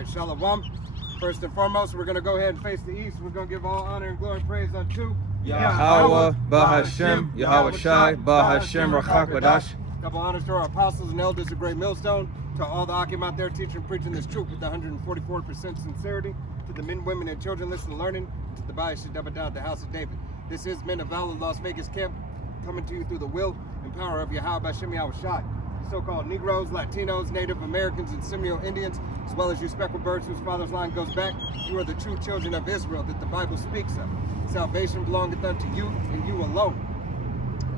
right, Shalom. First and foremost, we're going to go ahead and face the east. We're going to give all honor and glory and praise unto Yahweh, Bahashem, Yahweh Shai, Bahashem, Rachakwadash. Double honors to our apostles and elders of Great Millstone, to all the Akim out there teaching and preaching this truth with 144% sincerity, to the men, women, and children listening and learning, to the Bayis Shadabadad, the house of David. This is Men of Valor Las Vegas Camp, coming to you through the will and power of Yahweh Bashem Yahweh Shai. So-called Negroes, Latinos, Native Americans, and Seminole Indians, as well as you speckled birds whose father's line goes back, you are the true children of Israel that the Bible speaks of. Salvation belongeth unto you and you alone.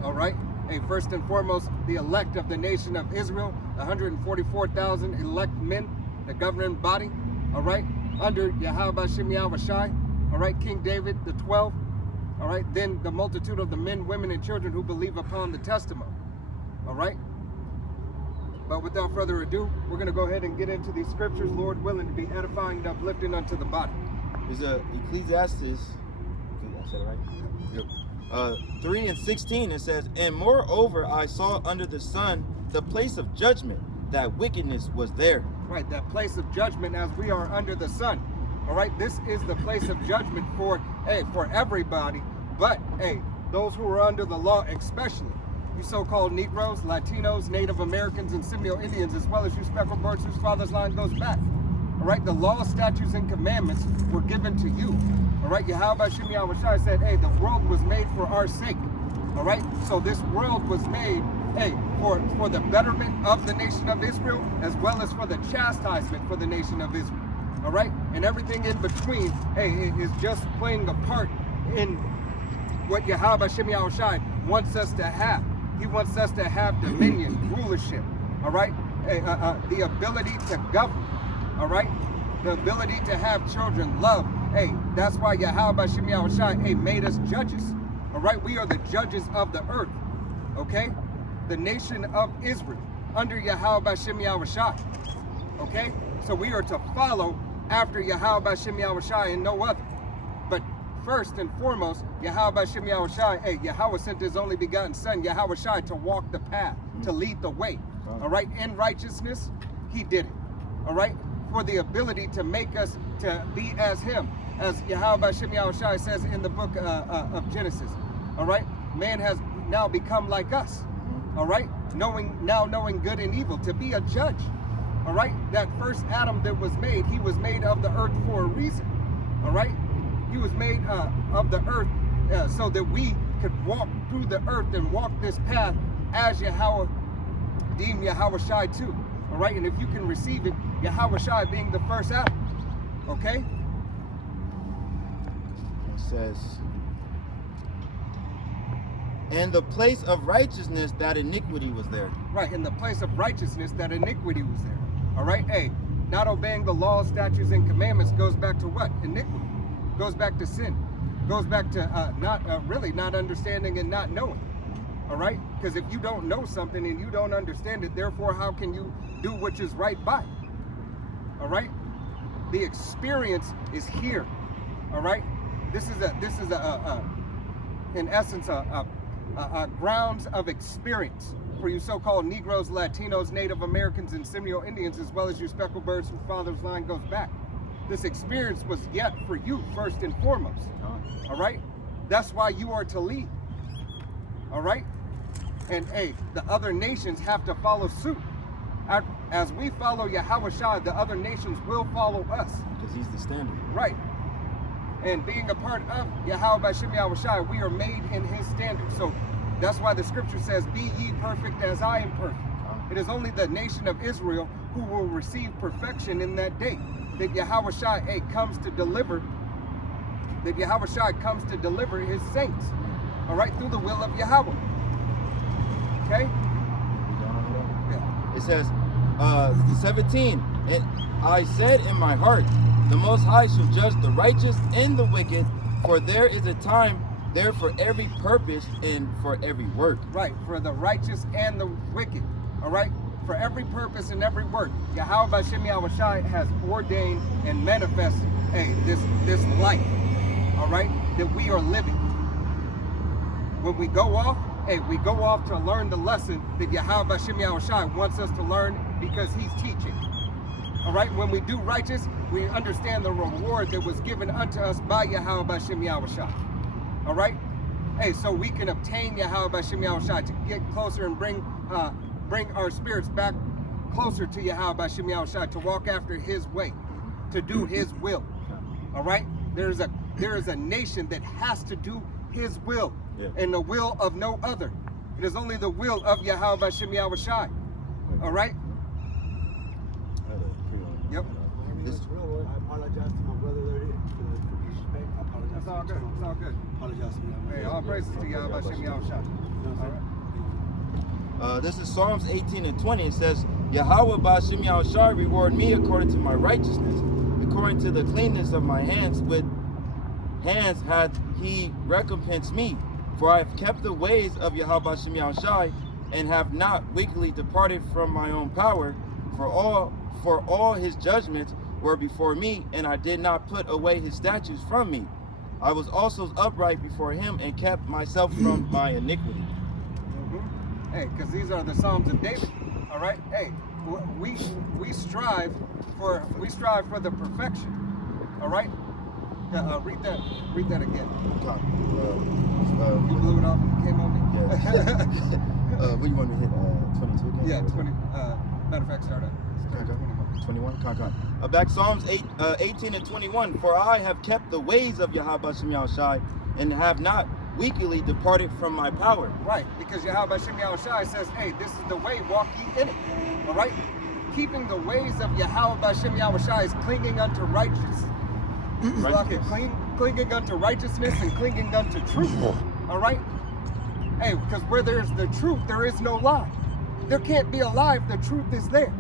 All right? Hey, first and foremost, the elect of the nation of Israel, 144,000 elect men, the governing body, all right, under Yahweh Bashem Yahweh Shai, all right, King David, the 12, all right, then the multitude of the men, women, and children who believe upon the testimony, all right? But without further ado, we're going to go ahead and get into these scriptures, Lord willing, to be edifying and uplifting unto the body. There's Ecclesiastes, I said it right? Yep. 3:16, it says, "And moreover I saw under the sun the place of judgment, that wickedness was there." Right, that place of judgment as we are under the sun. All right, this is the place of judgment for everybody, but those who are under the law especially. You so-called Negroes, Latinos, Native Americans, and Seminole Indians, as well as you speckled birds whose father's line goes back. All right, the law, statutes, and commandments were given to you. All right, Yahweh Shem Yahweh Shai said, the world was made for our sake. All right, so this world was made, for the betterment of the nation of Israel, as well as for the chastisement for the nation of Israel. All right, and everything in between, is just playing a part in what Yahweh Shem Yahweh Shai wants us to have. He wants us to have dominion, rulership, all right? The ability to govern, all right? The ability to have children, love. That's why Yahweh Shem Yahweh Shai, made us judges, all right? We are the judges of the earth, okay? The nation of Israel, under Yahweh Shem Yahweh Shai, okay? So we are to follow after Yahweh Shem Yahweh Shai and no other. But first and foremost, Yahweh Shem Yahweh Shai, Yahweh sent his only begotten son, Yahweh Shai, to walk the path, to lead the way. All right, in righteousness, he did it. All right, for the ability to make us to be as him, as Yahweh Shem Yahweh Shai says in the book of Genesis. All right, man has now become like us. All right, knowing good and evil, to be a judge. All right, that first Adam that was made, he was made of the earth for a reason. All right. He was made of the earth so that we could walk through the earth and walk this path as Yahweh deemed Yahweh Shai too. All right, and if you can receive it, Yahweh Shai being the first Adam. Okay? It says, "And the place of righteousness, that iniquity was there." Right, in the place of righteousness, that iniquity was there. All right, not obeying the laws, statutes, and commandments goes back to what? Iniquity. Goes back to sin, goes back to not understanding and not knowing. All right, because if you don't know something and you don't understand it, therefore how can you do which is right by it? All right, the experience is here. All right, this is in essence a grounds of experience for you so-called Negroes, Latinos, Native Americans, and Seminole Indians, as well as you speckled birds whose father's line goes back. This experience was yet for you first and foremost. All right, that's why you are to lead. All right, and the other nations have to follow suit. As we follow Yahweh Shai, the other nations will follow us, because he's the standard. right? And being a part of Yahweh Bashem Yahweh Shai, we are made in his standard. So that's why the scripture says, "Be ye perfect as I am perfect." It is only the nation of Israel who will receive perfection in that day. That Yahweh Shai comes to deliver. That Yahweh Shai comes to deliver his saints. All right, through the will of Yahweh. Okay. It says, 17, "And I said in my heart, the Most High shall judge the righteous and the wicked, for there is a time there for every purpose and for every work." Right, for the righteous and the wicked. All right, for every purpose and every work. Yahweh Bashem Yahweh Shai has ordained and manifested this life, all right, that we are living. When we go off, we go off to learn the lesson that Yahweh Bashem Yahweh Shai wants us to learn, because he's teaching. All right, when we do righteous, we understand the reward that was given unto us by Yahweh Bashem Yahushai. All right, hey, so we can obtain Yahweh Bashem Yahushai to get closer and bring our spirits back closer to Yahweh Bashem Yahushai, to walk after His way, to do His will. All right, there is a nation that has to do His will, and the will of no other. It is only the will of Yahweh Bashem Yahushai. All right. Yep. This real, I apologize to my brother there for the disrespect. I apologize. It's all good. It's all good. Apologize to me. Hey, all praises to Yahweh Bashem Yahushai. All right. This is Psalms 18 and 20. It says, Yahweh Bashem Yahushai reward me according to my righteousness, according to the cleanness of my hands. With hands hath He recompensed me. For I have kept the ways of Yahweh Bashem Yahushai, and have not wickedly departed from my own power. For all His judgments were before me, and I did not put away His statutes from me. I was also upright before Him, and kept myself from my iniquity. Hey, because these are the Psalms of David. All right. Hey, we strive for the perfection. All right. Read that again. You blew it off and came on me. Yeah. What you want me to hit? 22 again? Yeah, 20. Matter of fact, start at 21. Back Psalms 18 and 21. For I have kept the ways of Yahweh Bashem Yahushai, and have not wickedly departed from my power. Right, because Yahweh Bashem Yahushai says, hey, this is the way, walk ye in it. All right? Keeping the ways of Yahweh Bashem Yahushai is clinging unto righteousness. Clinging unto righteousness and clinging unto truth. All right? Hey, because where there's the truth, there is no lie. There can't be a lie if the truth is there.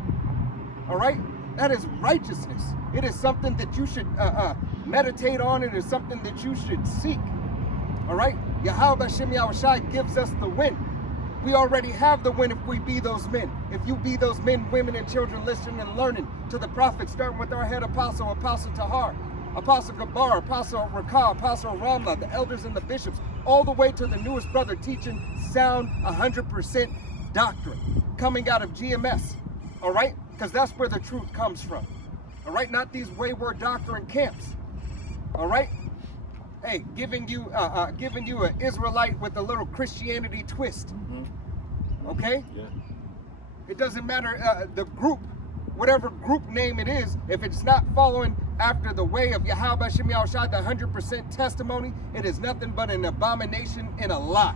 All right? That is righteousness. It is something that you should meditate on. It is something that you should seek. All right? Yahweh Bashem Yahushai gives us the win. We already have the win if we be those men. If you be those men, women, and children listening and learning to the prophets, starting with our head apostle, Apostle Tahar, Apostle Gabar, Apostle Rakah, Apostle Ramla, the elders and the bishops, all the way to the newest brother teaching sound 100% doctrine coming out of GMS. All right? Because that's where the truth comes from. All right? Not these wayward doctrine camps. All right? Hey, giving you an Israelite with a little Christianity twist. Okay? Yeah. It doesn't matter the group, whatever group name it is, if it's not following after the way of Yahweh Bashem Yahushai, the 100% testimony, it is nothing but an abomination and a lie.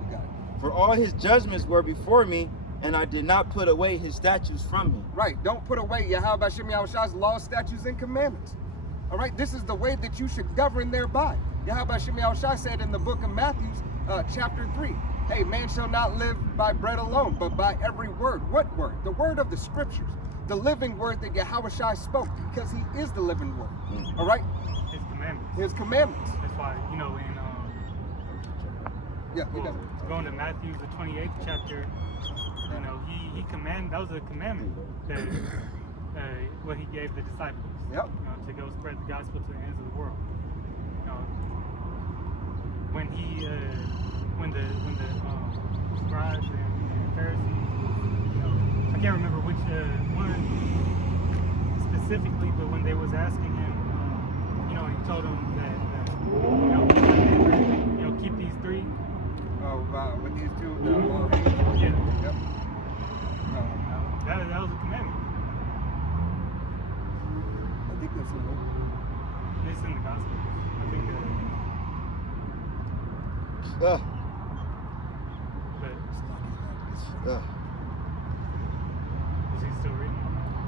You got it. For all His judgments were before me, and I did not put away His statutes from me. Right. Don't put away Yahweh Bashem Yahushai's laws, statutes, and commandments. All right. This is the way that you should govern thereby. Yahweh Bashem Yahushai said in the book of Matthew, chapter 3, hey, man shall not live by bread alone, but by every word. What word? The word of the scriptures. The living word that Yahushai spoke, because He is the living word. All right? His commandments. His commandments. That's why, in going to Matthew, the 28th chapter, he commanded, that was a commandment that what He gave the disciples. Yep. To go spread the gospel to the ends of the world. When the scribes and Pharisees, I can't remember which one specifically, but when they was asking him, he told them that keep these three. Oh, with these two, yeah. Yep. That was a commandment. I think that's it. It's in the gospel. I think Uh, but uh. is he still reading?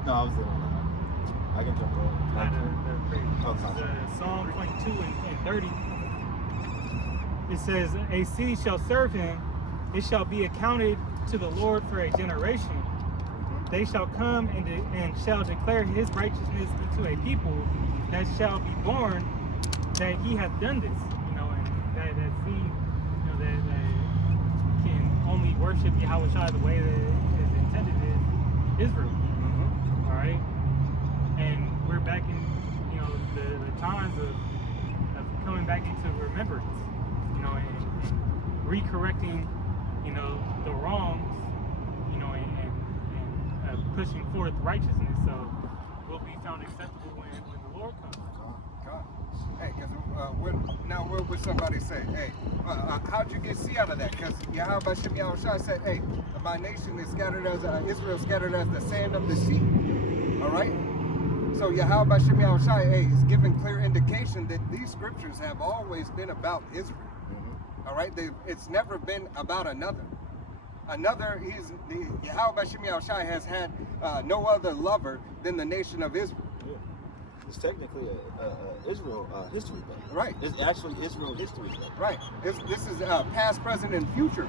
No, I was doing that. I can jump Psalm 22 and 30. It says, a city shall serve him, it shall be accounted to the Lord for a generation. They shall come and shall declare His righteousness unto a people that shall be born, that He hath done this. And that seed, that can only worship Yahushua the way that it is intended is Israel. All right, and we're back in the times of coming back into remembrance, and recorrecting the wrongs, and pushing forth righteousness. So we'll be found acceptable when the Lord comes. God. Hey, because now what would somebody say? Hey, how'd you get sea out of that? Because Yahweh Shem Yahushua said, hey, my nation is scattered as Israel scattered as the sand of the sea. All right. So Yahweh Shem Yahushua, hey, is giving clear indication that these scriptures have always been about Israel. All right. It's never been about another. Yahweh Shem Yahushua has had no other lover than the nation of Israel. Yeah. It's technically a Israel history book. Right. It's actually Israel history book. Right. This is past, present, and future.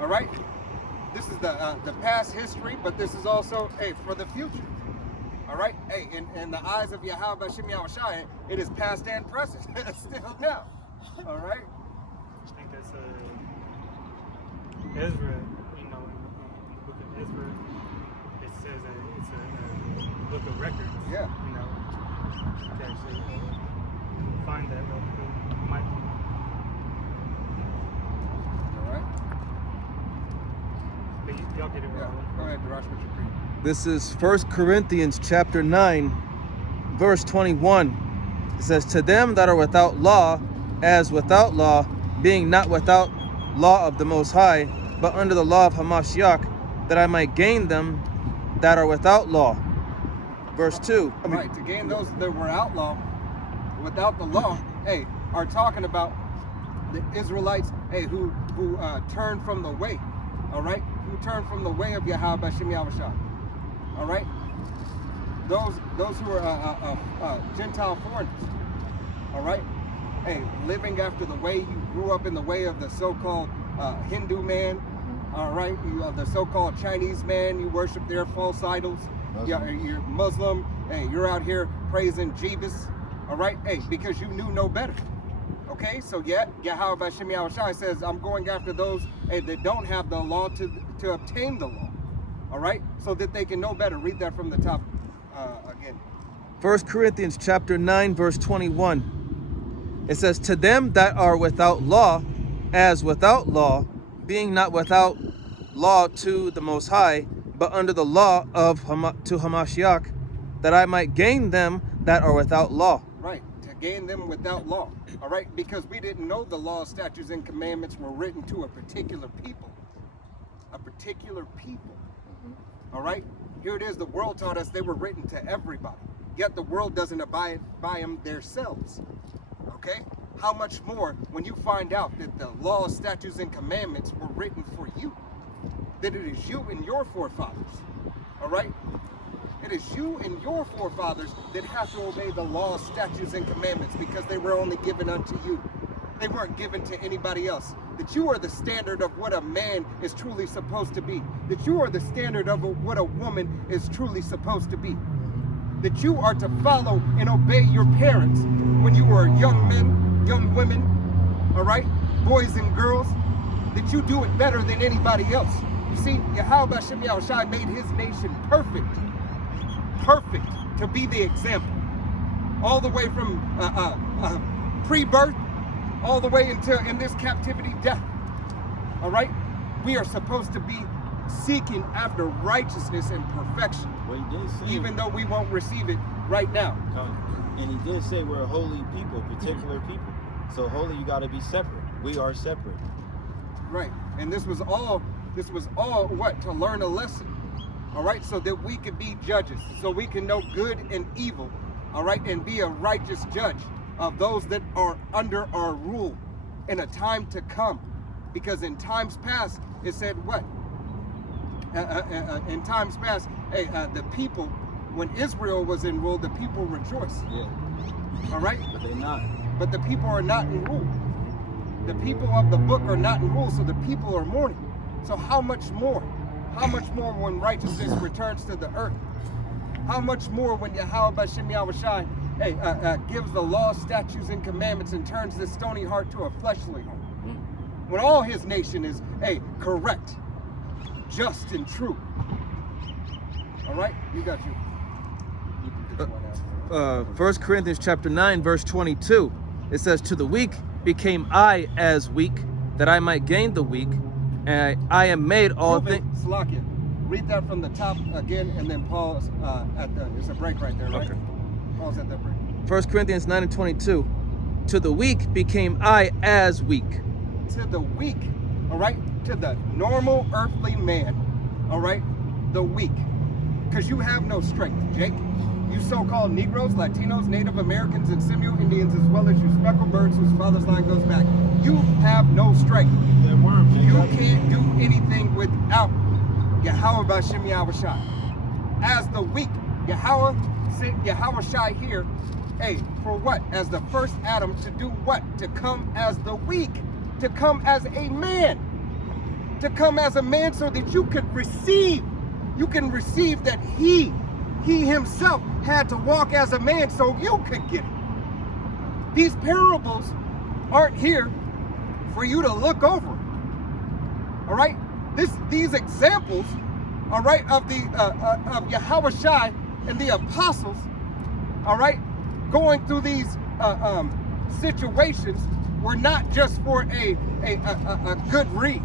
All right. This is the past history, but this is also for the future. All right. Hey, in the eyes of Yahweh Shem Yahushua, it is past and present still now. All right. I think that's Ezra. You know, in the book of Ezra, it says that it's a book of records. Yeah. You know, to actually find that real quick. Might be. All right. But y'all get it Yeah. wrong. Go ahead, Darash, what you read. This is 1 Corinthians chapter 9, verse 21. It says, to them that are without law, as without law, being not without law of the Most High, but under the law of Hamashiach, that I might gain them that are without law. Verse 2. Right, to gain those that were outlawed without the law, are talking about the Israelites, who turned from the way, all right? Who turned from the way of Yahweh Shem Yahushua, all right? Those who are Gentile foreigners, all right? Living after the way you grew up in the way of the so-called Hindu man, all right? The so-called Chinese man, you worship their false idols. You're Muslim. You're out here praising Jesus, all right? Because you knew no better. Okay, so Yahweh Shem Yahushua says, I'm going after those that don't have the law to obtain the law, all right? So that they can know better. Read that from the top again. 1 Corinthians chapter 9, verse 21. It says, to them that are without law, as without law, being not without law to the Most High, but under the law of to Hamashiach, that I might gain them that are without law. Right, to gain them without law. All right, because we didn't know the law, statutes, and commandments were written to a particular people. A particular people. All right, here it is. The world taught us they were written to everybody. Yet the world doesn't abide by them themselves. Okay, how much more when you find out that the law, statutes, and commandments were written for you? That it is you and your forefathers. All right. It is you and your forefathers that have to obey the law, statutes, and commandments because they were only given unto you. They weren't given to anybody else. That you are the standard of what a man is truly supposed to be. That you are the standard of what a woman is truly supposed to be. That you are to follow and obey your parents when you were young men, young women, all right, boys and girls. That you do it better than anybody else. You see, Yahweh Shem Yahushua made his nation perfect to be the example. All the way from pre-birth, all the way in this captivity, death. All right? We are supposed to be seeking after righteousness and perfection. Well, he did say, even though we won't receive it right now. And he did say we're a holy people, particular people. So holy, you got to be separate. We are separate. Right. And this was all what? To learn a lesson. All right, so that we could be judges, so we can know good and evil, all right, and be a righteous judge of those that are under our rule in a time to come. Because in times past, it said what? In times past, the people, when Israel was in rule, the people rejoiced. Yeah. All right? But they're not. But the people are not in rule. The people of the book are not in rule, so the people are mourning. So how much more? How much more when righteousness returns to the earth? How much more when Yahweh Shem Yahushua gives the law, statutes, and commandments and turns this stony heart to a fleshly heart? When all his nation is correct, just, and true. All right? You got you. You can get one out. 1 Corinthians chapter 9, verse 22. It says, to the weak became I as weak, that I might gain the weak. And I am made all things. Salakia. read that from the top again, and then pause at the. It's a break right there, right? Okay. Pause at that break. 1 Corinthians 9 and 22. To the weak became I as weak. To the weak, all right? To the normal earthly man, all right? The weak. Because you have no strength, Jake. You so-called Negroes, Latinos, Native Americans, and Seminole Indians, as well as you speckled birds whose father's line goes back. You have no strength. They're worms. You can't do anything without Yahweh B'Shem Yahushai. As the weak, Yahweh sent Yahushai here, hey, for what? As the first Adam to do what? To come as the weak, to come as a man, to come as a man so that you could receive. You can receive that he himself had to walk as a man so you could get it. These parables aren't here for you to look over. All right? These examples, all right, of the of Yahushai and the apostles, all right, going through these situations were not just for a good read.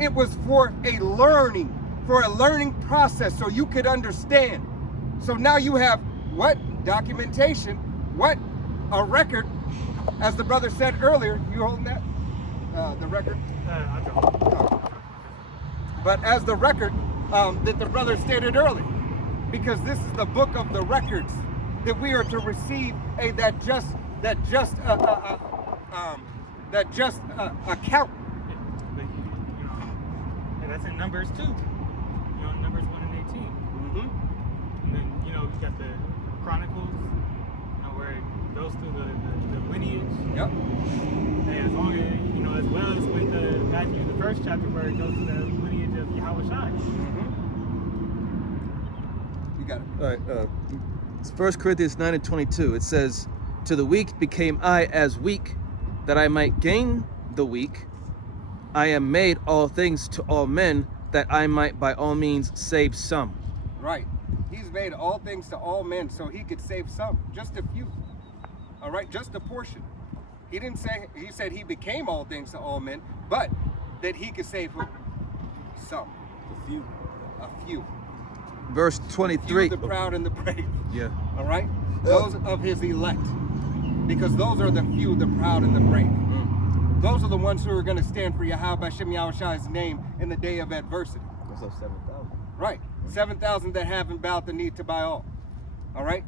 It was for a learning process so you could understand. So now you have what? Documentation. What? A record. As the brother said earlier, you holding that? The record? But as the record that the brother stated earlier, because this is the book of the records that we are to receive that just account. And that's in Numbers 2. Numbers 1 and 18. Mm-hmm. And then, you got the Chronicles, where it goes through the lineage. Yep. And as long as, as well as with Matthew, the first chapter, where it goes to the lineage of Yahushai. Mm-hmm. You got it. All right. It's 1 Corinthians 9 and 22. It says, to the weak became I as weak, that I might gain the weak. I am made all things to all men, that I might by all means save some. Right. He's made all things to all men so he could save some, just a few. All right, just a portion. He didn't say, he said he became all things to all men, but that he could save who? Some. A few. A few. Verse 23. Few, the proud and the brave. Yeah. All right? Those of his elect. Because those are the few, the proud and the brave. Those are the ones who are going to stand for Yahweh B'Shem Yahushai's name in the day of adversity. What's up, 7,000? Right. 7,000 that haven't bowed the knee to Baal. All right?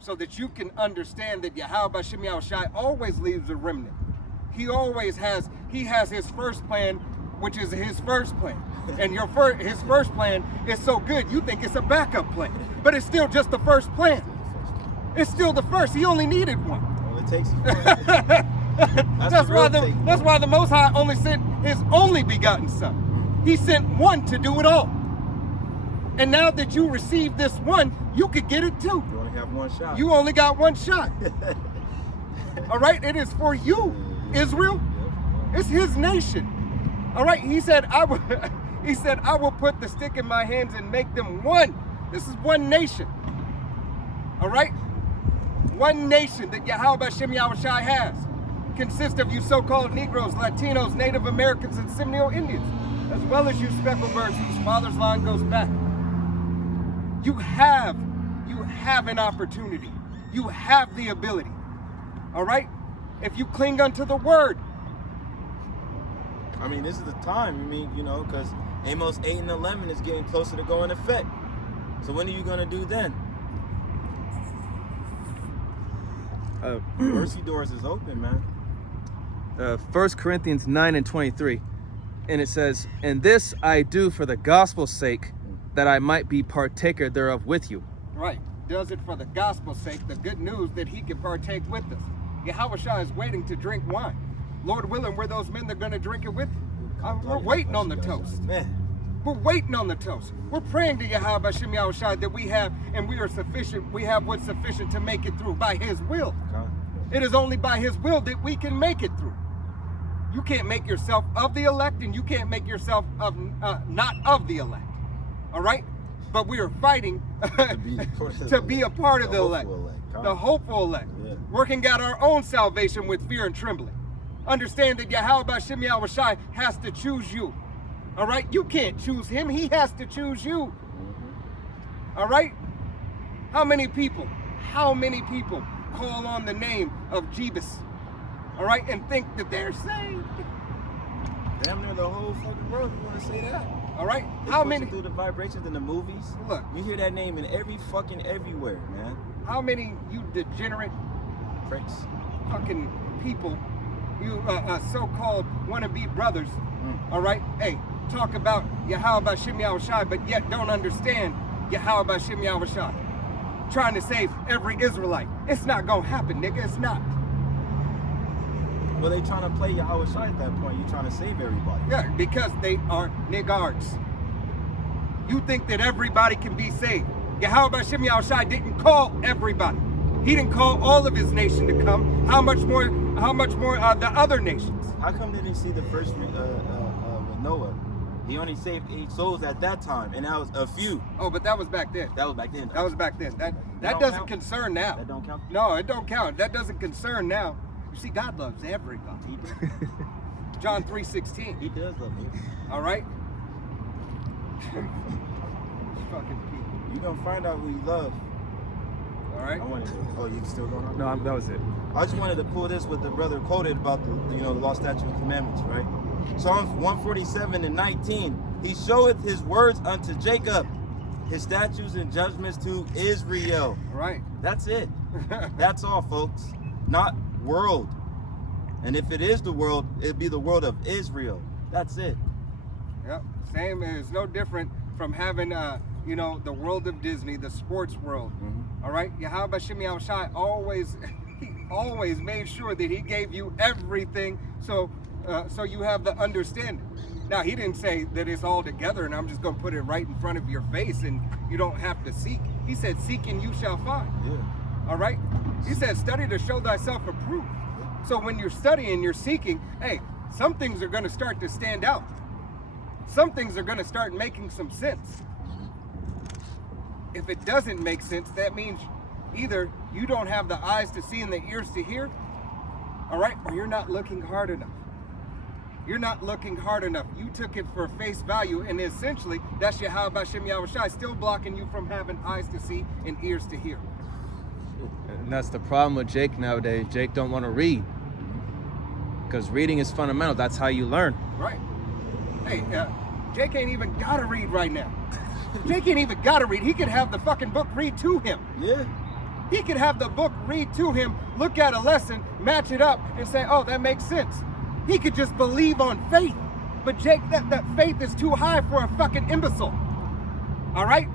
So that you can understand that Yahweh B'Shem Yahushai always leaves a remnant. He always has, he has his first plan, which is his first plan. And his first plan is so good, you think it's a backup plan. But it's still just the first plan. It's still the first. He only needed one. All it takes is one. That's why the Most High only sent his only begotten Son. He sent one to do it all. And now that you receive this one, you could get it too. You only have one shot. You only got one shot. All right? It is for you, Israel. It's his nation. All right? He said, I will put the stick in my hands and make them one. This is one nation. All right? One nation that Yahweh B'Shem Yahushai has consists of you so-called Negroes, Latinos, Native Americans, and Seminole Indians, as well as you speckled birds whose father's line goes back. You have an opportunity. You have the ability. All right? If you cling unto the word. I mean, this is the time. I mean, because Amos 8 and 11 is getting closer to going effect. So when are you going to do then? Mercy doors is open, man. 1 Corinthians 9 and 23. And it says, and this I do for the gospel's sake, that I might be partaker thereof with you. Right. Does it for the gospel's sake, the good news that he can partake with us. Yahushua is waiting to drink wine. Lord willing, we're those men that are going to drink it with you. We're waiting on the toast. Man. We're waiting on the toast. We're praying to Yahweh B'Shem Yahushua that we have, and we are sufficient. We have what's sufficient to make it through by his will. It is only by his will that we can make it through. You can't make yourself of the elect, and you can't make yourself of not of the elect. All right? But we are fighting to be a part of the elect. The hopeful elect. Yeah. Working out our own salvation with fear and trembling. Understand that Yahweh B'Shem Yahushai has to choose you. All right? You can't choose him. He has to choose you. All right? How many people call on the name of Jeebus, all right, and think that they're saved? Damn near the whole fucking world, you want to say that? All right? They How push many? it through the vibrations in the movies? Look. You hear that name in every fucking everywhere, man. How many you degenerate Pricks. fucking people, you so-called wannabe brothers, all right? Hey, talk about Yahweh Bashim Yahushai, but yet don't understand Yahweh Bashim Yahushai. Trying to save every Israelite. It's not gonna happen, nigga. It's not. Well, they trying to play Yahweh Shai at that point. You trying to save everybody. Yeah, because they are niggards. You think that everybody can be saved. Yahweh Bashim Yahushai didn't call everybody. He didn't call all of his nation to come. How much more the other nations? How come they didn't see the first with Noah? He only saved 8 souls at that time, and that was a few. Oh, but that was back then. That was back then. That was back then. That don't doesn't count? concern now. That don't count? No, it don't count. That doesn't concern now. You see, God loves everybody. He does. John 3:16. He does love you. All right. Fucking people. You gonna find out who you love. All right. I wanted to. Oh, you still going on? No, that was it. I just wanted to pull this with the brother quoted about the law, statutes, and commandments, right? Psalms 147:19. He showeth his words unto Jacob, his statutes and judgments to Israel. All right. That's it. That's all, folks. Not world. And if it is the world, it'd be the world of Israel. That's it. Yep. Same. It's no different from having the world of Disney, the sports world. All right. Yahweh Bashim Yahushai always made sure that he gave you everything so you have the understanding. Now, he didn't say that it's all together and I'm just going to put it right in front of your face and you don't have to seek. He said, seek and you shall find. Yeah. All right? He said, study to show thyself approved. So when you're studying, you're seeking, hey, some things are going to start to stand out. Some things are going to start making some sense. If it doesn't make sense, that means either you don't have the eyes to see and the ears to hear, all right, or you're not looking hard enough. You're not looking hard enough. You took it for face value, and essentially, that's Yahweh Bashim Yahushai still blocking you from having eyes to see and ears to hear. And that's the problem with Jake nowadays. Jake don't want to read. Because reading is fundamental. That's how you learn. Right. Hey, Jake ain't even got to read right now. Jake ain't even got to read. He could have the fucking book read to him. Yeah. He could have the book read to him, look at a lesson, match it up, and say, oh, that makes sense. He could just believe on faith. But Jake, that faith is too high for a fucking imbecile. All right?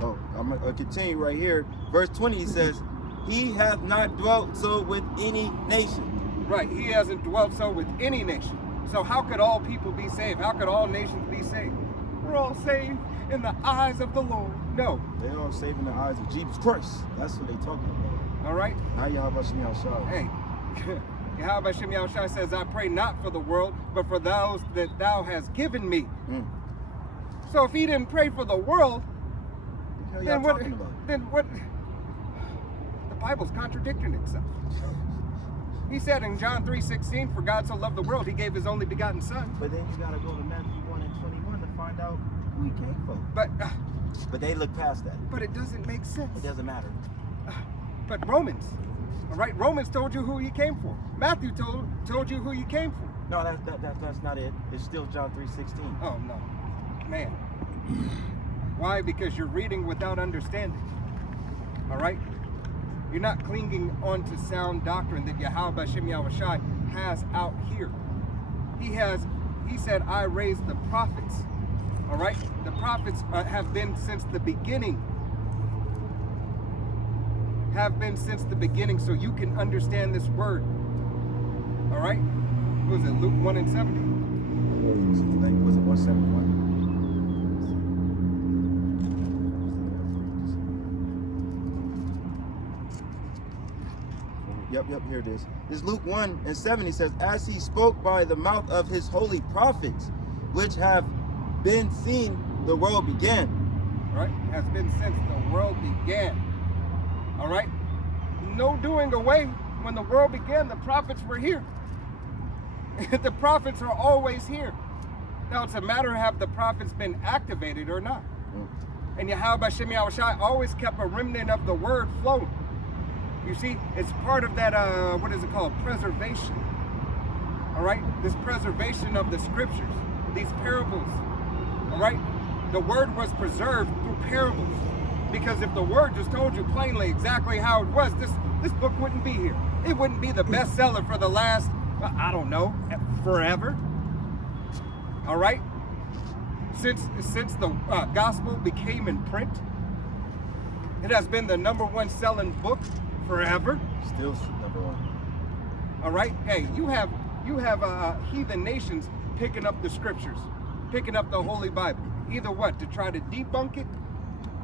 Oh, I'm going to continue right here. Verse 20 says, he hath not dwelt so with any nation. Right. He hasn't dwelt so with any nation. So how could all people be saved? How could all nations be saved? We're all saved in the eyes of the Lord. No. They all saving the eyes of Jesus Christ. That's what they talking about. All right? Not Yahweh Shem Yahushua. Hey. Yahweh Shem Yahushua says, I pray not for the world, but for those that thou hast given me. So if he didn't pray for the world, What the hell y'all talking about? then what? The Bible's contradicting itself. He said in John 3:16, for God so loved the world, he gave his only begotten son. But then you got to go to Matthew 1 and 21 to find out who he came from. But they look past that. But it doesn't make sense. It doesn't matter. But Romans, all right, Romans told you who he came for. Matthew told you who he came for. No, that's not it. It's still John 3:16. Oh no, man. Why? Because you're reading without understanding. All right. You're not clinging on to sound doctrine that Yahweh Shem Yahushai has out here. He said, I raised the prophets. All right? The prophets have been since the beginning. Have been since the beginning, so you can understand this word. All right? What was it, Luke 1 and 70? Was it 171? Yep, here it is. This Luke 1 and 7, says, as he spoke by the mouth of his holy prophets, which have been seen the world began. All right? Has been since the world began. All right? No doing away. When the world began, the prophets were here. The prophets are always here. Now it's a matter of have the prophets been activated or not. And Yahweh Hashem Yahushai always kept a remnant of the word flowing. You see, it's part of that, what is it called? Preservation. All right? This preservation of the scriptures, these parables. All right? The word was preserved through parables. Because if the word just told you plainly exactly how it was, this book wouldn't be here. It wouldn't be the bestseller for the last, I don't know, forever. All right? Since the gospel became in print, it has been the #1 selling book forever. Still number one. All right? Hey, you have heathen nations picking up the scriptures, picking up the Holy Bible. Either what? To try to debunk it,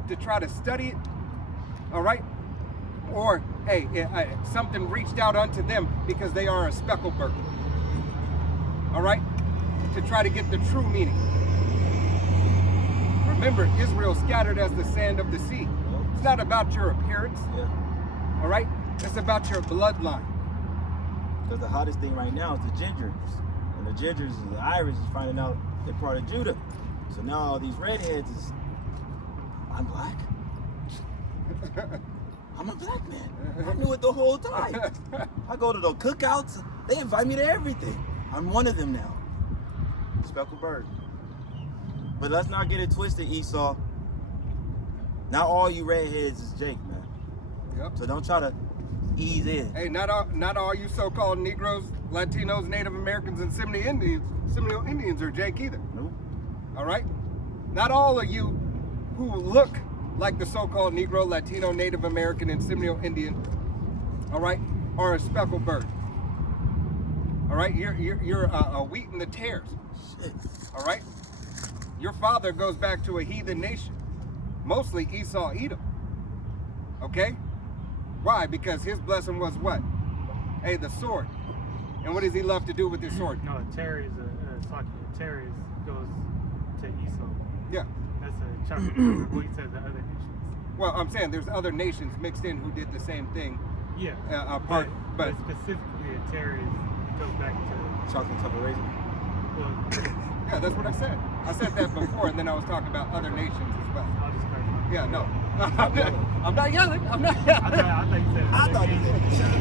to try to study it. All right? Or, hey, something reached out unto them because they are a speckled bird. All right? To try to get the true meaning. Remember, Israel scattered as the sand of the sea. It's not about your appearance. Yeah. All right? It's about your bloodline. Because the hottest thing right now is the gingers. And the gingers and the Irish is finding out they're part of Judah. So now all these redheads is, I'm black? I'm a black man. I knew it the whole time. I go to the cookouts, they invite me to everything. I'm one of them now. Speckled bird. But let's not get it twisted, Esau. Not all you redheads is Jake, man. Yep. So don't try to ease in. Hey, not all you so-called Negroes, Latinos, Native Americans, and Seminole Indians are Jake either. Nope. All right? Not all of you who look like the so-called Negro, Latino, Native American, and Seminole Indian, all right, are a speckled bird. All right? You're a wheat in the tares. Shit. All right? Your father goes back to a heathen nation, mostly Esau, Edom. Okay? Why? Because his blessing was what? Hey, the sword. And what does he love to do with his sword? No, Terry is Terry goes to Esau. Yeah. That's a chapter. What he said the other nations. Well, I'm saying there's other nations mixed in who did the same thing. Yeah. But specifically, Terry goes back to. Chocolate tucker raisin. Well, yeah, that's what I said. I said that before, and then I was talking about other nations as well. I'll just clarify. Yeah, no. I'm not yelling. I'm not yelling. I thought you said. I thought you said.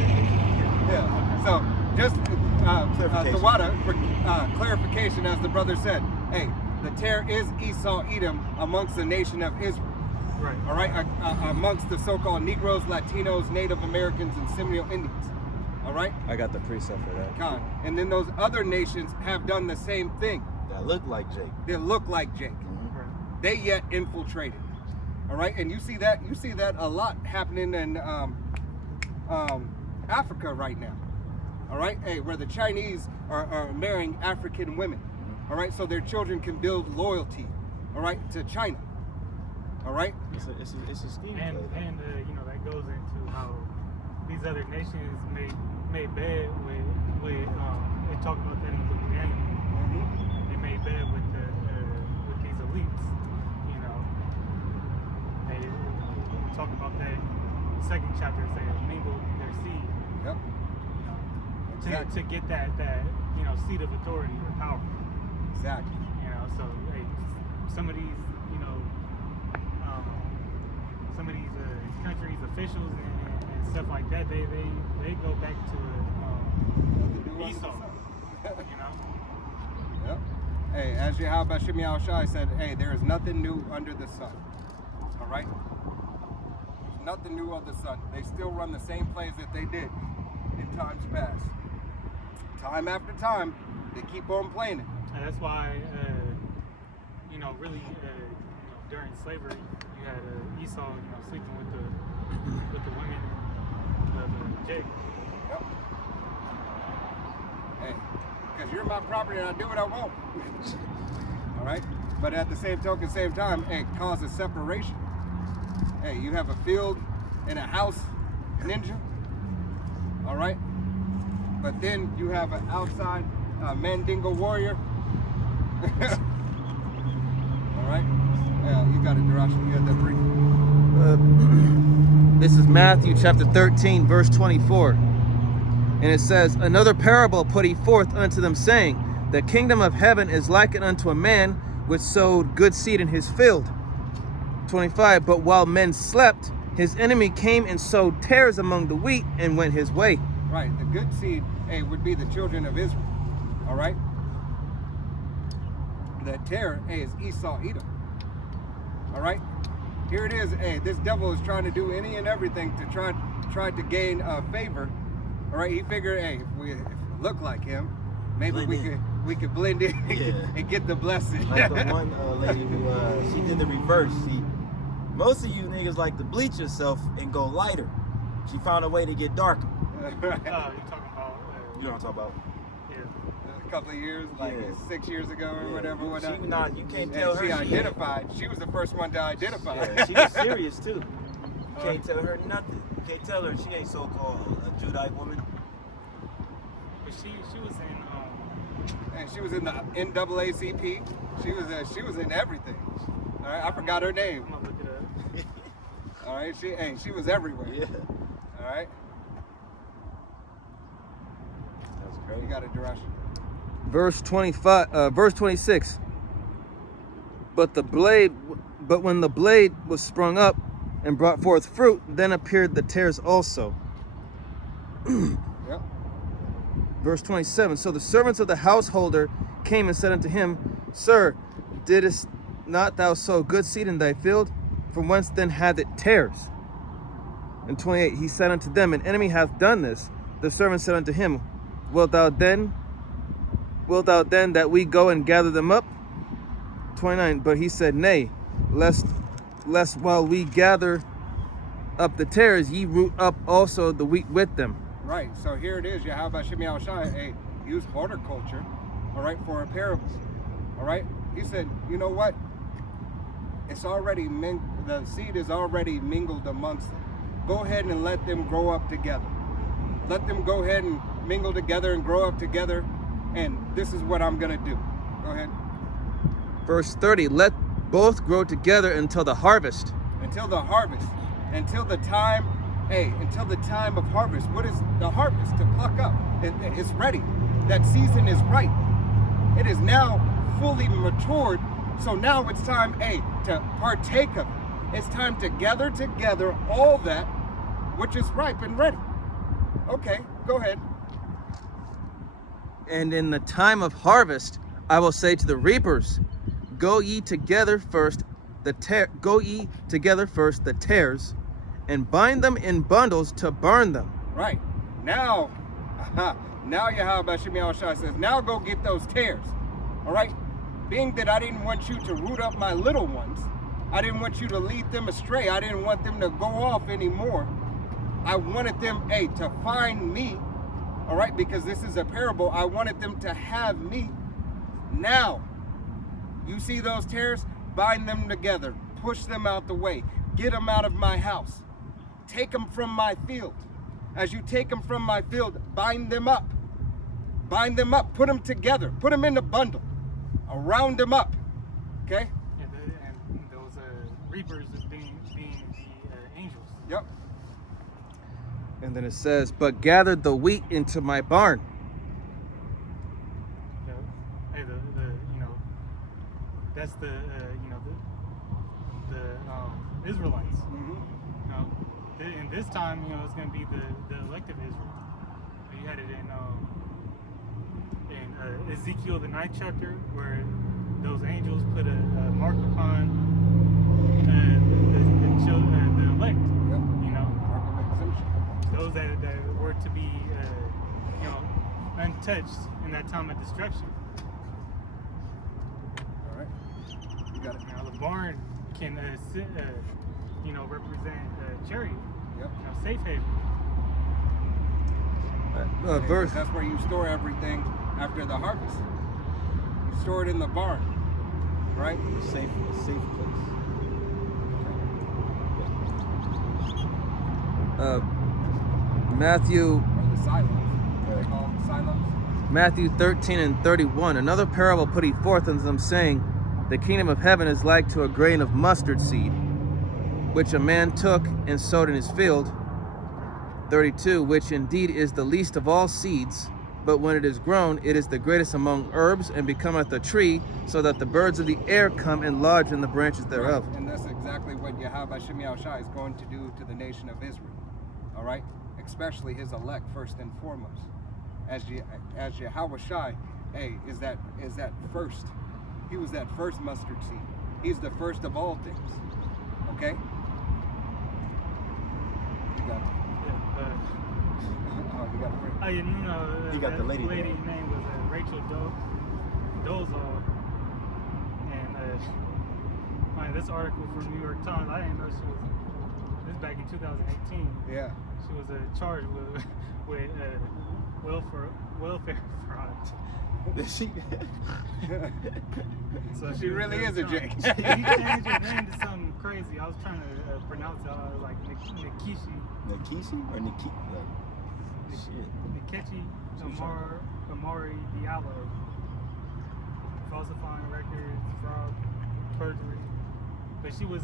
Yeah. So just the water for clarification, as the brother said. Hey, the tear is Esau, Edom amongst the nation of Israel. Right. All right, amongst the so-called Negroes, Latinos, Native Americans, and Seminole Indians. All right. I got the precept for that. Con. And then those other nations have done the same thing. That look like Jake. They look like Jake. Right. They yet infiltrated. All right, and you see that a lot happening in Africa right now. All right, hey, where the Chinese are marrying African women. All right, so their children can build loyalty. All right, to China. All right. It's a scheme. And you know that goes into how these other nations made bed with they talk about that in the book of Daniel. They made bed with these elites. You know, they talk about that in the second chapter. Say mingled their seed. Yep. You know, Exactly. to get that you know seat of authority or power. Exactly. You know, so hey, some of these countries, officials, and stuff like that, they go back to Esau. You know. Yep. Hey, as Yahweh Hashem Yahushai said, hey, there is nothing new under the sun. All right? There's nothing new under the sun. They still run the same plays that they did in times past. Time after time, they keep on playing it. And that's why, you know, really, you know, during slavery, you had Esau, you know, sleeping with the women of Jake. Yep. Hey, because you're my property and I do what I want. All right? But at the same token, same time, hey, cause a separation. Hey, you have a field and a house ninja. All right? But then you have an outside Mandingo warrior. All right? Yeah, you got it, Darash. You got that brief. This is Matthew chapter 13, verse 24. And it says, another parable put he forth unto them, saying, the kingdom of heaven is likened unto a man which sowed good seed in his field. 25, but while men slept, his enemy came and sowed tares among the wheat and went his way. Right, the good seed, would be the children of Israel. All right? The tare, is Esau, Edom. All right? Here it is, this devil is trying to do any and everything to try to gain favor. All right, he figured, if we look like him, maybe we could blend in and get the blessing. Like the one lady who she did the reverse. Most of you niggas like to bleach yourself and go lighter. She found a way to get darker. You're talking about. You know what I'm talking about? Yeah. A couple of years, like 6 years ago or whatever. You can't tell her. She identified. She was the first one to identify. Yeah, she was serious too. You can't tell her nothing. You can't tell her she ain't so-called a Judite woman. But she was in. And she was in the NAACP. She was in everything. All right, I forgot her name. I'm gonna look it up. All right, she was everywhere. Yeah. All right. That's crazy. You got it, Jerash. Verse 26. But when the blade was sprung up and brought forth fruit, then appeared the tares also. Yep. Verse 27. So the servants of the householder came and said unto him, Sir, didst not thou sow good seed in thy field? From whence then hath it tares? And 28. He said unto them, An enemy hath done this. The servant said unto him, Wilt thou then that we go and gather them up? 29. But he said, Nay, lest while we gather up the tares, ye root up also the wheat with them. Right. So here it is. Yahweh Shemi Al-Shai, use horticulture, all right, for a parable. All right. He said, you know what? It's already the seed is already mingled amongst them. Go ahead and let them grow up together. Let them go ahead and mingle together and grow up together. And this is what I'm gonna do. Go ahead. Verse 30. Let both grow together until the harvest. Until the harvest. Until the time of harvest. What is the harvest? To pluck up. It's ready. That season is right. It is now fully matured. So now it's time, to partake of it. It's time to gather together all that which is ripe and ready. Okay, go ahead. And in the time of harvest, I will say to the reapers, Go ye together first the tares, and bind them in bundles to burn them. Right. Now Yahweh Shemi Al-Shai says, now go get those tares. All right? Being that I didn't want you to root up my little ones, I didn't want you to lead them astray. I didn't want them to go off anymore. I wanted them, to find me. All right? Because this is a parable. I wanted them to have me. Now, you see those tares? Bind them together. Push them out the way. Get them out of my house. Take them from my field. As you take them from my field, bind them up. Bind them up. Put them together. Put them in a bundle. Round them up. Okay? And those reapers being the angels. Yep. And then it says, But gathered the wheat into my barn. That's the Israelites. Mm-hmm. And this time, it's going to be the elective Israel. You had it in Ezekiel the 9th chapter, where those angels put a mark upon the children, the elect. Yep. Those that were to be untouched in that time of destruction. All right. You got it. The barn can represent chariot. Yep. Safe haven. Verse. That's where you store everything after the harvest. You store it in the barn, right? Safe place. Matthew. Or the silos. What they call them, the silos. Matthew 13 and 31. Another parable put he forth unto them, saying, The kingdom of heaven is like to a grain of mustard seed, which a man took and sowed in his field. 32, which indeed is the least of all seeds, but when it is grown, it is the greatest among herbs, and becometh a tree, so that the birds of the air come and lodge in the branches thereof. Right. And that's exactly what Yahweh Shem Yahushua is going to do to the nation of Israel. All right? Especially his elect first and foremost. As Yahweh Shai, hey, is that first. He was that first mustard seed. He's the first of all things. Okay? You got it. Oh, you got it. Oh, you know, He got that the lady. lady's name was Rachel Dolezal. And man, this article from New York Times, I didn't know she was, this back in 2018. Yeah. She was charged with welfare fraud. She, So She really is a J. He changed her name to something crazy. I was trying to pronounce it. I was like Nikishi. Nikishi or Niki? Shit. Nkechi Amari Diallo. Falsifying records, fraud, perjury. But she was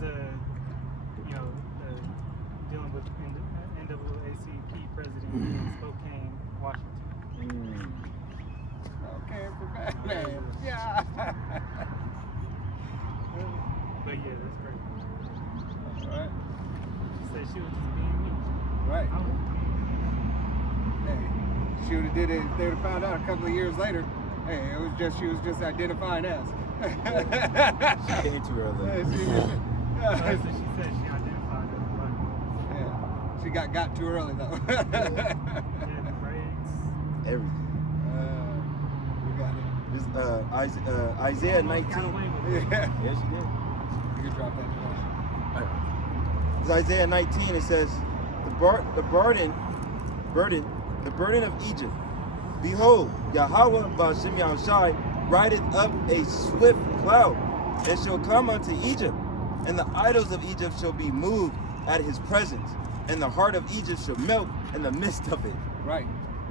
dealing with NAACP president in Spokane, Washington. Okay, for Batman. Yeah. But yeah, that's crazy. All right. She said she was just being me. Right. Hey, she would have did it. They would have found out a couple of years later. Hey, she was just identifying as. She came too early. So she said she identified as black. Yeah. She got too early though. Yeah, the braids. Everything. We got it. This Isaiah 19. Got away with it. Yeah. Yeah, she did. You can drop that. It's Isaiah 19. It says, the burden of Egypt. Behold, Yahweh Ba'ashem Yahushai rideth up a swift cloud, and shall come unto Egypt, and the idols of Egypt shall be moved at his presence, and the heart of Egypt shall melt in the midst of it. Right.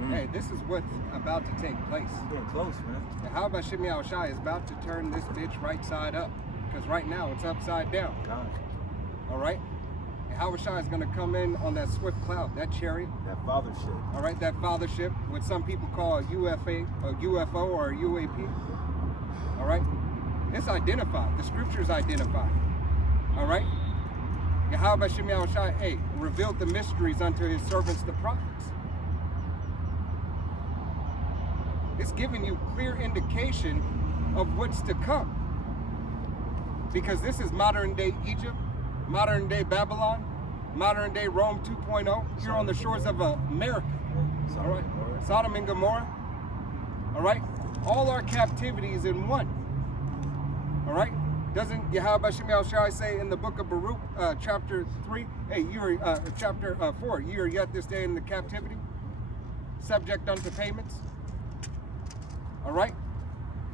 Hey, this is what's about to take place. Getting close, man. And how about Shem Yahushai is about to turn this bitch right side up? Because right now it's upside down. God, All right? And Yahushai is going to come in on that swift cloud, that chariot. that fathership. All right, that fathership, what some people call a UFO or a UAP. All right? It's identified. The scriptures identified. All right? Yahweh Shem Yahushai, hey, revealed the mysteries unto his servants, the prophets. It's giving you clear indication of what's to come. Because this is modern day Egypt, modern day Babylon, modern day Rome 2.0, here on the shores of America. All right? Sodom and Gomorrah. All right? All our captivities in one. All right? Doesn't Yahweh Shem Yahushai say in the book of Baruch, chapter 3, hey, chapter 4, you are yet this day in the captivity, subject unto payments? All right?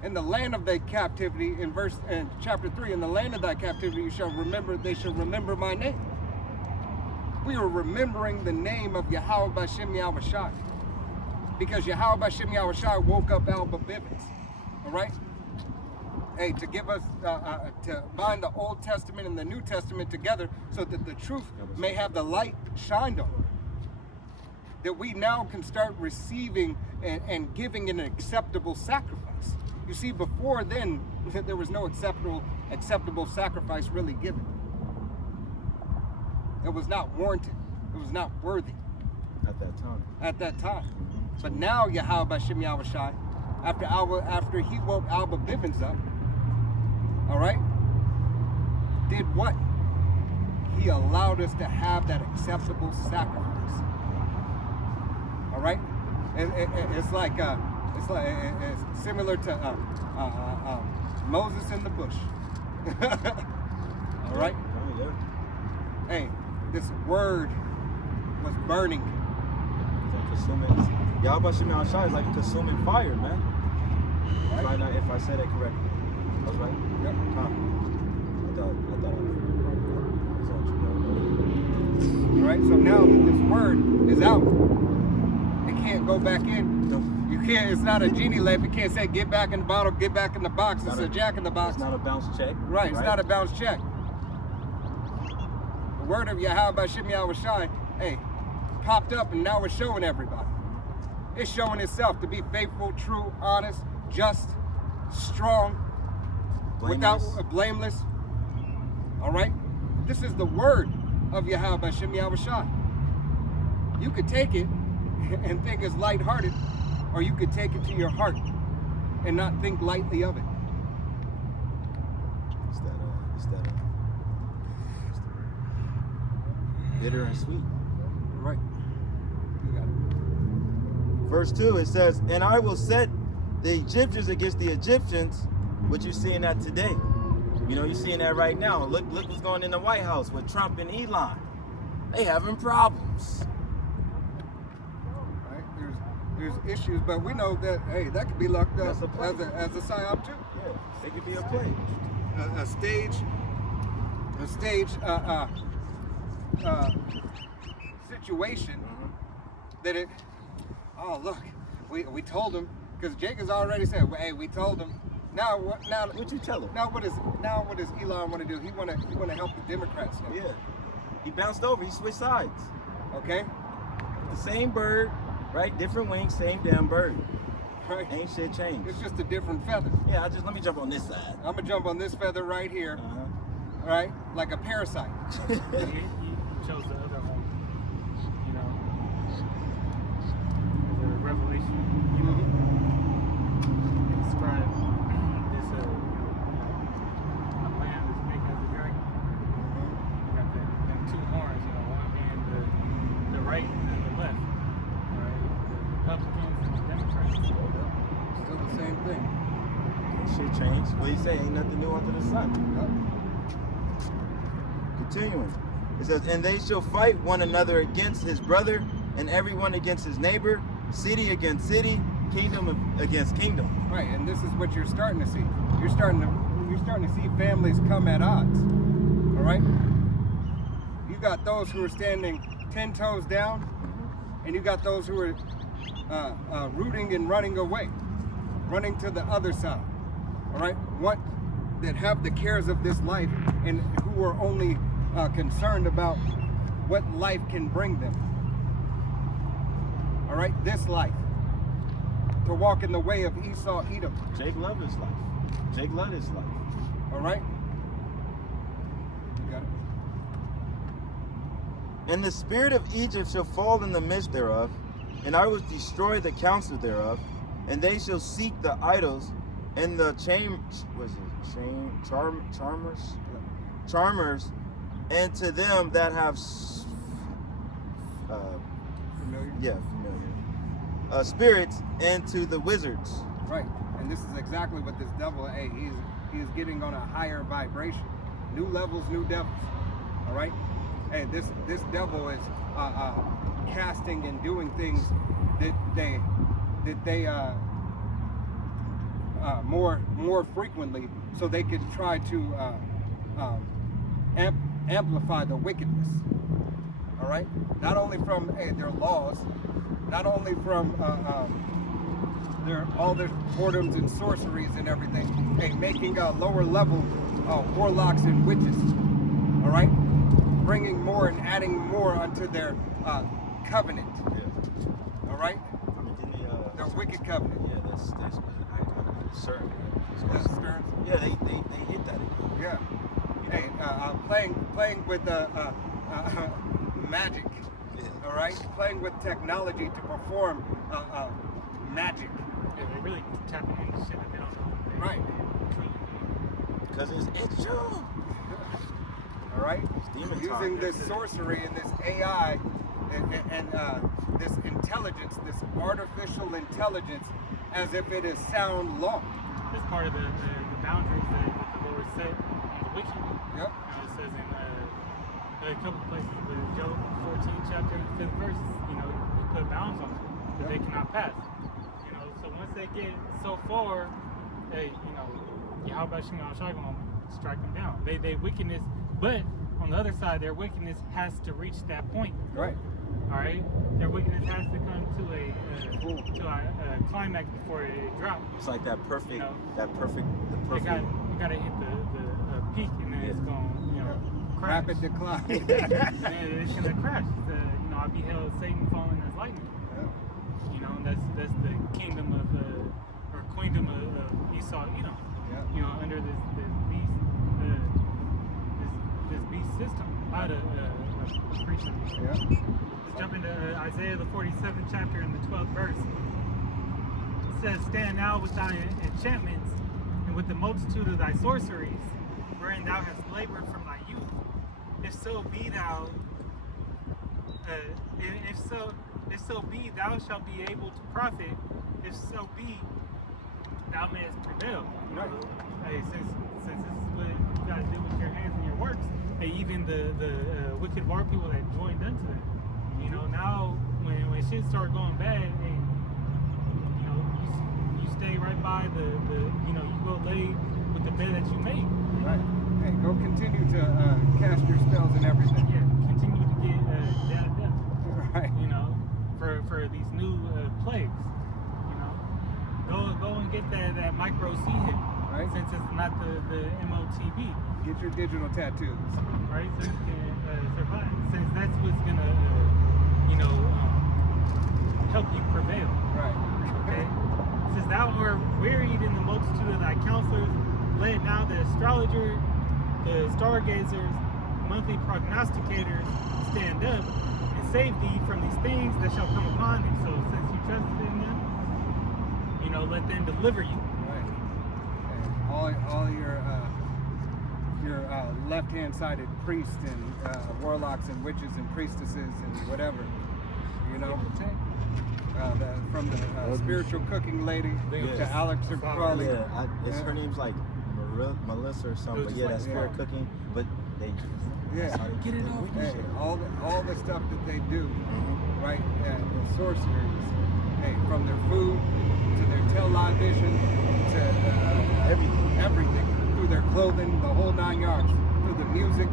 In the land of thy captivity, in chapter 3, in the land of thy captivity they shall remember my name. We are remembering the name of Yahweh Ba'ashem Yahushai. Because Yahweh Ba'ashem Yahushai woke up Alba Bivens. All right? Hey, to give us, to bind the Old Testament and the New Testament together so that the truth may have the light shined on it. That we now can start receiving and giving an acceptable sacrifice. You see, before then, there was no acceptable sacrifice really given. It was not warranted. It was not worthy. At that time. At that time. But now, Yahweh Ba'ashem Yahushai, after he woke Alba Bivens up, all right, did what? He allowed us to have that acceptable sacrifice. All right, it's similar to Moses in the bush. All right. Oh, yeah. Hey, this word was burning. It's like consuming. Yahweh Shem Yahushai is like a consuming fire, man. Right. If I said that correctly. I was right? Yep. Huh. All right. So now that this word is out, it can't go back in. You can't. It's not a genie lamp. You can't say get back in the bottle, get back in the box. It's a jack in the box. It's not a bounce check. Right. It's not a bounce check. The word of Yahweh Ba'ashem Yahushai, hey, popped up and now it's showing everybody. It's showing itself to be faithful, true, honest, just, strong, without blameless. All right? This is the word of Yahweh Hashem Yahushua. You could take it and think it's lighthearted, or you could take it to your heart and not think lightly of it. It's that bitter and sweet. Right. You got it. Verse 2, it says, and I will set the Egyptians against the Egyptians, what you're seeing that today. You know, you're seeing that right now. Look what's going in the White House with Trump and Elon. They having problems. Right? There's issues, but we know that, hey, that could be looked up That's a play. as a psyop too. Yeah, they could be a play. A stage situation that it. Oh look, we told him, because Jake has already said, well, hey, we told him. Now what? Now What'd you tell him? Now what does Elon want to do? He want to help the Democrats now. Yeah, he bounced over. He switched sides. Okay. The same bird, right? Different wings, same damn bird. Right. Ain't shit changed. It's just a different feather. Yeah, let me jump on this side. I'm gonna jump on this feather right here, Uh-huh. right? Like a parasite. He chose the other home. You know, as a revelation. You know, describe this a lamb that's big as a dragon. You got them two horns. You know, one being the right and then the left. All right, the Republicans and the Democrats. Still the same thing. Ain't shit changed. What you say? Ain't nothing new under the sun. Continuing. It says, and they shall fight one another against his brother, and everyone against his neighbor, city against city, kingdom against kingdom. Right, and this is what you're starting to see. You're starting to see families come at odds. All right. You got those who are standing 10 toes down, and you got those who are rooting and running away, running to the other side. All right, what that have the cares of this life and who are only concerned about what life can bring them. All right, this life, to walk in the way of Esau, Edom. Jake loved his life. Jake loved his life. All right, you got it. And the spirit of Egypt shall fall in the midst thereof, and I will destroy the counsel thereof, and they shall seek the idols and the charmers, and to them that have Familiar? familiar spirits, and to the wizards. Right, and this is exactly what this devil, hey, he is getting on a higher vibration. New levels, new devils. All right? Hey, this devil is casting and doing things that they more frequently, so they could try to amplify the wickedness. All right? Not only from their laws, not only from all their whoredoms and sorceries and everything. Hey, making lower level warlocks and witches. All right, bringing more and adding more unto their covenant. Yeah. All right, I mean, didn't they, their wicked covenant. yeah, that's certain. That's Stearns. Yeah, they hit that again. Yeah. Hey, playing with magic. Yeah. All right, playing with technology to perform magic. Yeah, they really tapping into shit that they don't know. Right. Because it's true. All right, It's demon using time. this sorcery and this AI and this intelligence, this artificial intelligence, as if it is sound law. It's part of the boundaries that the Lord set in the wicked. Yep. It says in a couple of places, the Job 14 chapter 5th verse, you know, he put bounds on them that they cannot pass. You know, so once they get so far, they, you know, Yahweh Shem Shai gonna strike them down. They wickedness, but on the other side, their wickedness has to reach that point. Right. All right, their wickedness has to come to a climax before it drops. It's like that perfect, You know, the perfect. You gotta hit the peak, and then it's going, you know, crash. Rapid decline. And it's gonna crash. You know, I beheld Satan falling as lightning. Yeah. You know, and that's the kingdom of or queendom of Esau. You know, Yeah. under this beast, this beast system. Out of preaching. Yeah. Let's jump into Isaiah the 47th chapter and the 12th verse. It says, "Stand now with thy enchantments and with the multitude of thy sorceries, wherein thou hast labored from thy youth. If so be thou, if so be thou shalt be able to profit. If so be thou mayest prevail." You know, hey, since this is what you gotta do with your hands and your works, hey, even the wicked war people that joined into it. You know, now when shit start going bad, hey, you know, you stay right by the you know, you go lay with the bed that you made. Right. Hey, go continue to cast your spells and everything. Yeah, continue to get jabbed up. Right. You know, for these new plagues. You know, go and get that micro C hit. Right. Since it's not the MOTB. Get your digital tattoos. Right, so you can survive. Since that's what's gonna, you know, help you prevail. Right. Okay. Since thou art wearied in the multitude of thy counselors, let now the astrologer, the stargazers, monthly prognosticators stand up and save thee from these things that shall come upon thee. So since you trusted in them, you know, let them deliver you. Right. And all your left-hand sided priests and warlocks and witches and priestesses and whatever, you know, from the spiritual cooking lady Yes. to Alex or Crawley. Yeah, her name's like Melissa or something. But yeah, that's Yeah. for cooking. But they Yeah. get it off. Hey, all the stuff that they do, right? The sorcerers, hey, from their food to their television to everything, through their clothing, the whole 9 yards, through the music,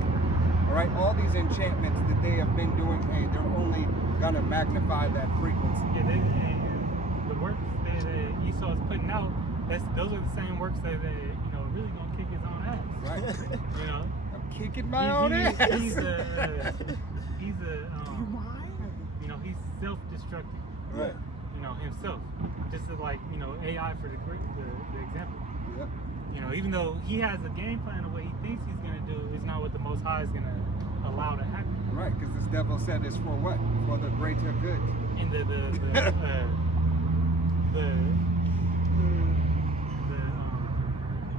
all right? All these enchantments that they have been doing, hey, they're only gonna magnify that frequency. Yeah, and the works that Esau is putting out, those are the same works that you know, really gonna kick his own ass. Right. You know, I'm kicking my own ass. He's you know, he's self-destructing. Right. You know, himself. Just as like, you know, AI for the example. Yep. You know, even though he has a game plan of what he thinks he's gonna do, it's not what the Most High is gonna allow to happen. Right, because this devil said it's for what? For the greater good. And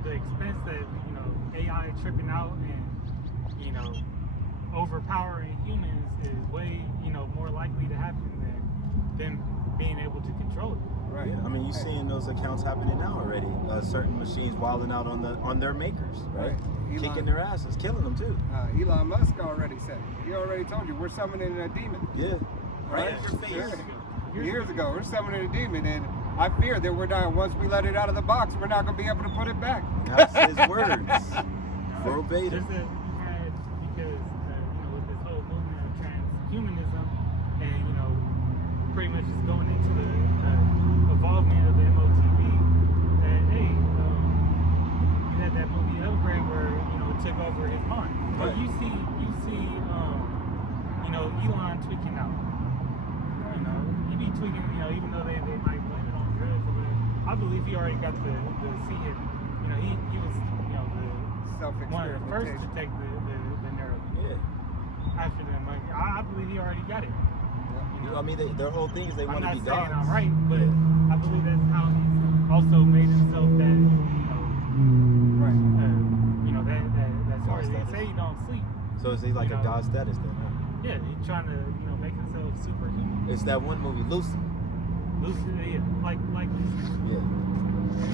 the expense that, you know, AI tripping out and, you know, overpowering humans is way, you know, more likely to happen than them being able to control it. Right. Yeah, I mean, you're Hey. seeing those accounts happening now already. Certain machines wilding out on their makers, right? Right. Elon- Kicking their asses, killing them too. Elon Musk already said it. He already told you we're summoning a demon. Yeah. Right? Right in your face. Years ago, we're summoning a demon, and I fear that we're not. Once we let it out of the box, we're not going to be able to put it back. That's his words. Verbatim. There's because, you know, with this whole movement of transhumanism and, you know, pretty much just going into the evolvement of the MOTB, that, hey, you had that movie Upgrade where, you know, it took over his mind. But Right. you see, you know, Elon tweaking out. You know, he be tweaking, you know, even though they might blame it on drugs or whatever. I believe he already got the C hit. You know, he was, you know, one of the first to Self-experimentation. take the narrow. Yeah. After them, like, I believe he already got it. You know? I mean, their whole thing is they I'm want to not be saying gods. I'm right, but I believe that's how he's also made himself that, you know, Right. you know, that sort of, they status. say he don't sleep. So is he like You a know. god status then? Huh? Yeah, he's trying to, you know, make himself superhuman. It's that one movie, Lucy. Lucid, yeah, like Lucid, Yeah.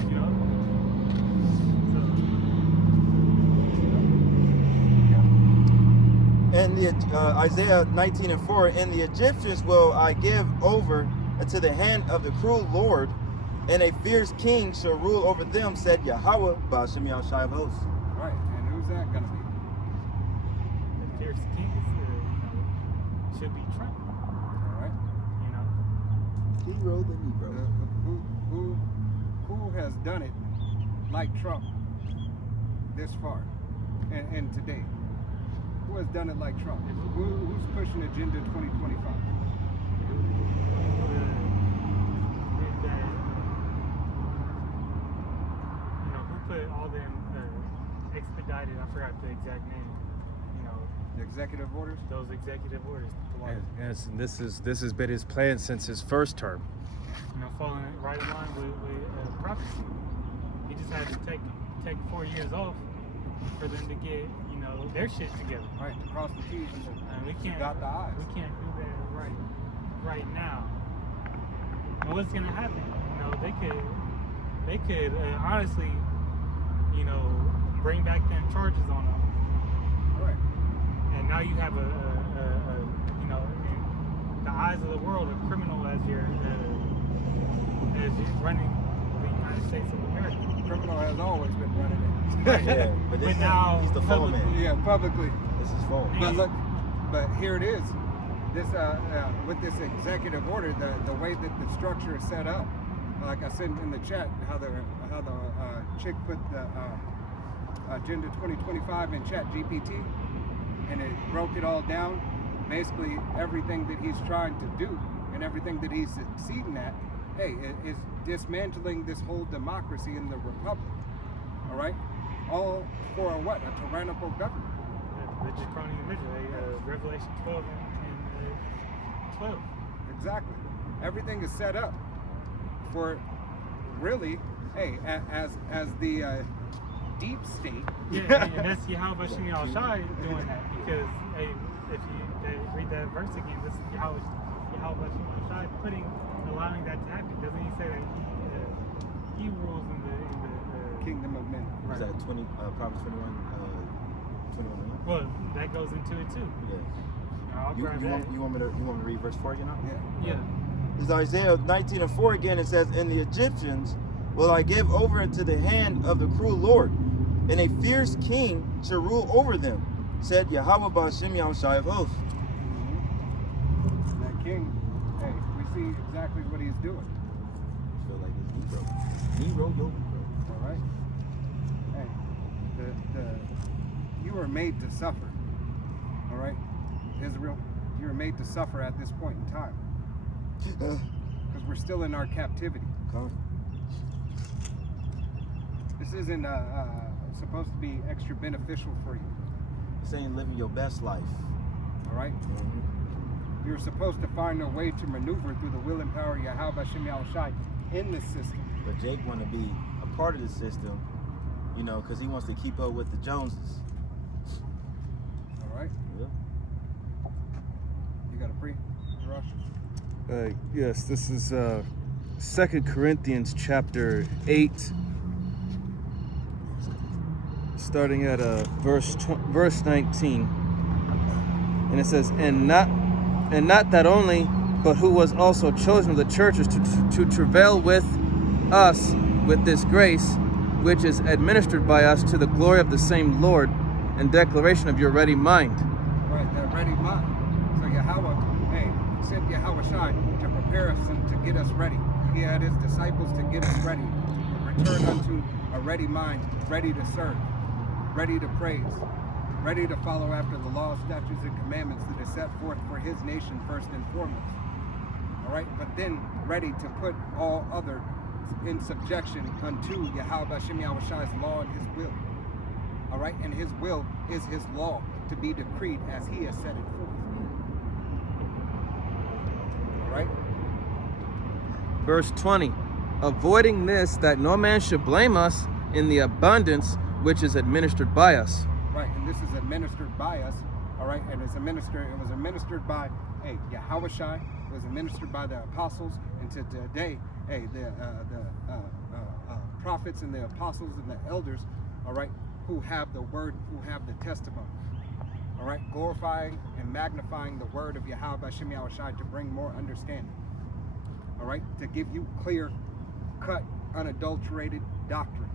you know? And the Isaiah 19:4, and the Egyptians will I give over into the hand of the cruel Lord, and a fierce king shall rule over them, said Yahweh, Ba'ashem Yahshai of hosts. Right. And who's that going to be? The fierce king is, you know, should be Trump, All right. you know? Hero the Negro. Who has done it like Trump this far and today? Who has done it like Trump? Who's pushing Agenda 2025? Who put all them expedited? I forgot the exact name. The executive orders? Those executive orders. And yes, and this has been his plan since his first term. Falling right in line with prophecy. He just had to take 4 years off for them to get their shit together. Right, to cross the T's And we can't dot the I's. We can't do that right now. And what's gonna happen? They could honestly, bring back them charges on them. Right. And now you have in the eyes of the world, a criminal as you're running the United States of America. Criminal has always been running it. Yeah, but But now he's the fall man. Yeah, publicly. This is fall. But look, but here it is. This with this executive order, the way that the structure is set up, like I said in the chat, how the chick put the Agenda 2025 in Chat GPT, and it broke it all down. Basically, everything that he's trying to do and everything that he's succeeding at, is dismantling this whole democracy in the republic. All right, all for what? A tyrannical government. The draconian measure, Revelation 12 and 12. Exactly. Everything is set up for really, as the deep state. Yeah, and that's Yahweh Shem Shai doing that because if you read that verse again, this is Yahweh Shem Shai allowing that to happen. Doesn't he say that he rules in the Kingdom of men. Is that 20, Proverbs 21, 21? Well, that goes into it too. Yeah. I'll You grab that. want me to read verse 4 again? Now? Yeah. Yeah. This is Isaiah 19:4 again. It says, "And the Egyptians will I give over into the hand of the cruel Lord, and a fierce king shall rule over them," said Yahweh Ba'ashem Yahushai of hosts. That king, we see exactly what he's doing. I feel like it's Negro, yo. All right. You were made to suffer. All right, Israel, you were made to suffer at this point in time because we're still in our captivity. This isn't supposed to be extra beneficial for you. Saying living your best life. All right. You're supposed to find a way to maneuver through the will and power of Yahweh Shem Yahushai in this system. But Jake want to be a part of the system, because he wants to keep up with the Joneses. All right. Yeah. You got a pre, Rush? Yes, this is 2 Corinthians chapter 8, starting at verse 19. And it says, and not that only, but who was also chosen of the churches to travail with us with this grace, which is administered by us to the glory of the same Lord and declaration of your ready mind. Right, that ready mind. So Yahweh, sent Yahweh Shai to prepare us and to get us ready. He had his disciples to get us ready. Return unto a ready mind, ready to serve, ready to praise, ready to follow after the law, statutes, and commandments that is set forth for his nation first and foremost. All right, but then ready to put all other in subjection unto Yahweh Shem Yahushai's law and his will. All right, and his will is his law to be decreed as he has set it forth. All right. Verse 20, avoiding this, that no man should blame us in the abundance which is administered by us. Right, and this is administered by us. All right, and it was administered by Yahweh Shai. It was administered by the apostles, and to today, the prophets and the apostles and the elders, all right, who have the word, who have the testimony. All right, glorifying and magnifying the word of Yahweh Shem Yahushai to bring more understanding. All right, to give you clear cut, unadulterated doctrine,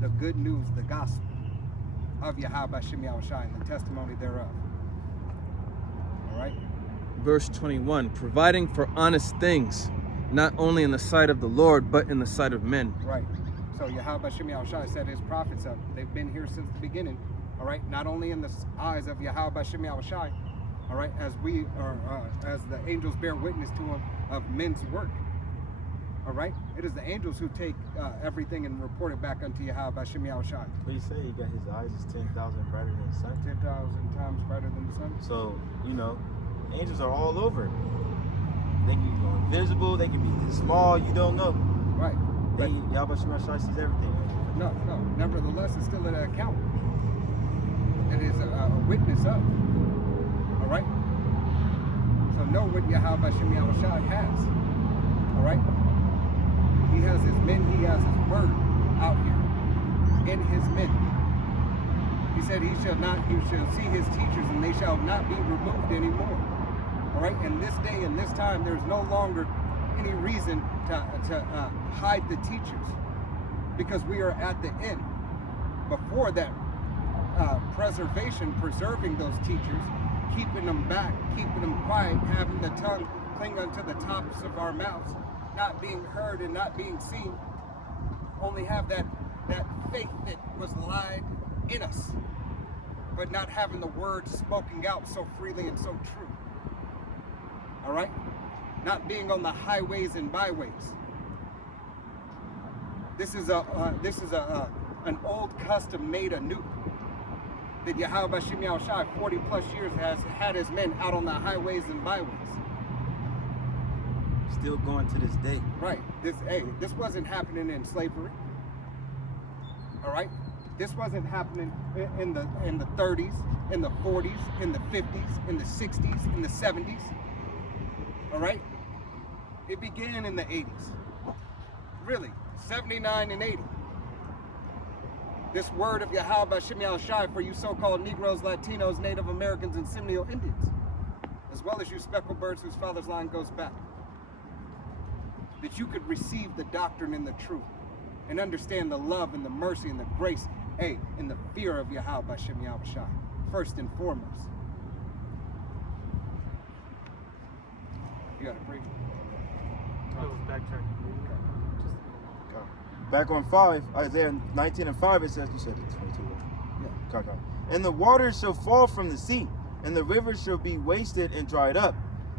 the good news, the gospel of Yahweh Shem Yahushai and the testimony thereof. All right. Verse 21, providing for honest things, not only in the sight of the Lord, but in the sight of men. Right. So Yahweh Shem Yahushai set his prophets up. They've been here since the beginning. All all right, not only in the eyes of Yahweh Bashem Yahushai, all right, as we are, as the angels bear witness to him of men's work. All right, it is the angels who take everything and report it back unto Yahweh Bashem Yahushai. What you say? He got his eyes is 10,000 brighter than the sun. 10,000 times brighter than the sun. So, you know, angels are all over. They can be invisible, they can be small, you don't know. Right. They, But Yahweh Shema Shai sees everything. no. Nevertheless, it's still an account. It is a witness of. All right. So know what Yahweh Bashem Yahushai has. All right. He has his men. He has his word out here in his men. He said, "He shall not. You shall see his teachers, and they shall not be removed anymore." All right. In this day and this time, there's no longer any reason to hide the teachers, because we are at the end. Before that, preserving those teachers, keeping them back, keeping them quiet, having the tongue cling unto the tops of our mouths, not being heard and not being seen, only have that faith that was lied in us, but not having the word spoken out so freely and so true. All right? Not being on the highways and byways. This is an old custom made anew. That Yahweh Bashem Yahushai 40 plus years has had his men out on the highways and byways. Still going to this day. Right. This wasn't happening in slavery. All right. This wasn't happening in the 30s, in the 40s, in the 50s, in the 60s, in the 70s. All right. It began in the 80s. Really, 79 and 80. This word of Yahweh Bashem Yahushai for you so-called Negroes, Latinos, Native Americans, and Seminole Indians, as well as you speckled birds whose father's line goes back, that you could receive the doctrine and the truth and understand the love and the mercy and the grace, and the fear of Yahweh Bashem Yahushai, first and foremost. You got to preach. I was backtracking. Back on 5, Isaiah 19 and 5, it says, you said it, 22, right? Yeah. Okay. And the waters shall fall from the sea, and the rivers shall be wasted and dried up,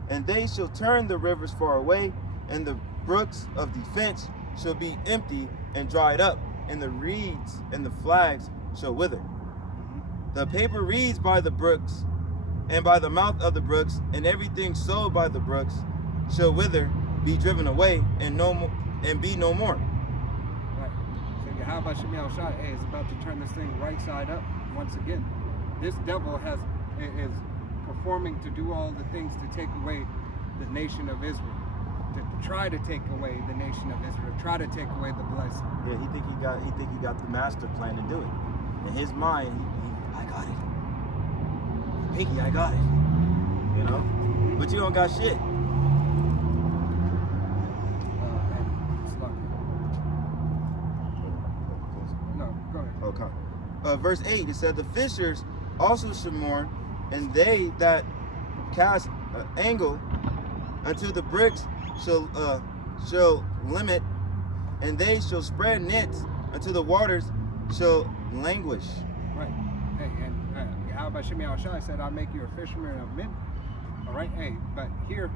and they shall turn the rivers far away, and the brooks of defense shall be empty and dried up, and the reeds and the flags shall wither. The paper reeds by the brooks, and by the mouth of the brooks, and everything sowed by the brooks shall wither, be driven away, and be no more. Right. So Yahweh Bashem Yahushai is about to turn this thing right side up once again. This devil is performing to do all the things to take away the nation of Israel, to try to take away the nation of Israel, try to take away the blessing. Yeah, he think he got the master plan to do it. In his mind, I got it. Pinky, I got it. You know? But you don't got shit. No, go ahead. Okay. Verse 8, it said, the fishers also shall mourn, and they that cast angle unto the bricks shall limit, and they shall spread nets unto the waters shall languish. Right. Hey, and Yahweh Bashem Yahushai said, I'll make you a fisherman of men. All right. Hey, but here,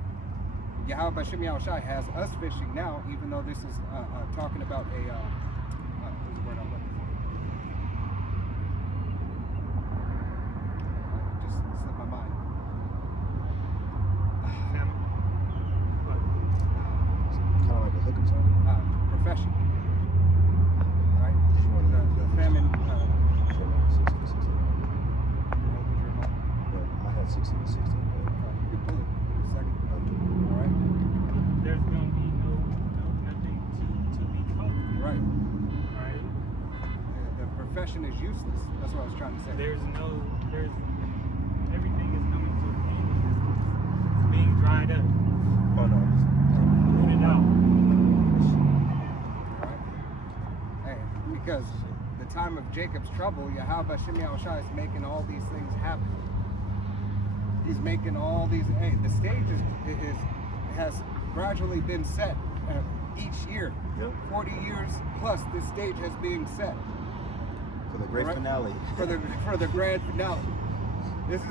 Yahweh Bashem Yahushai has us fishing now, even though this is talking about a, what's the word I'm looking for? Just slipped my mind. Kind of like a hooker something. Profession. Right? The famine. I had 16 and 16. You can pull it in a second. All right? There's going to be nothing to be taught. Right. Right? The profession is useless. That's what I was trying to say. There's everything is coming to an end. It's being dried up. Oh no. Put it out. Right? Hey, because the time of Jacob's trouble, Yahweh Bashem Yahushai is making all these things happen. He's making all these. Hey, the stage has gradually been set each year. Yep. 40 years plus, this stage has been set. the great Alright. finale. for the grand finale. This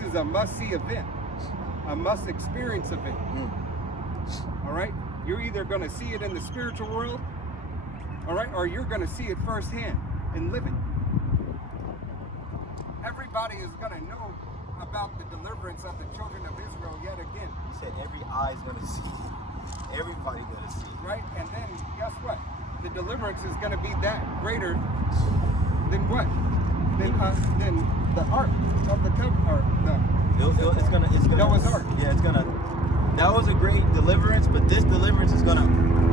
is a must-see event, a must-experience event. All right, you're either going to see it in the spiritual world, all right, or you're going to see it firsthand and live it. Everybody is going to know about the deliverance of the children of Israel yet again, He said every eye's gonna see. Everybody gonna see. right? And then guess what? The deliverance is going to be that greater than what? Than the ark of the covenant, or It's gonna. Noah's Ark. Yeah, it's gonna. That was a great deliverance, but this deliverance is gonna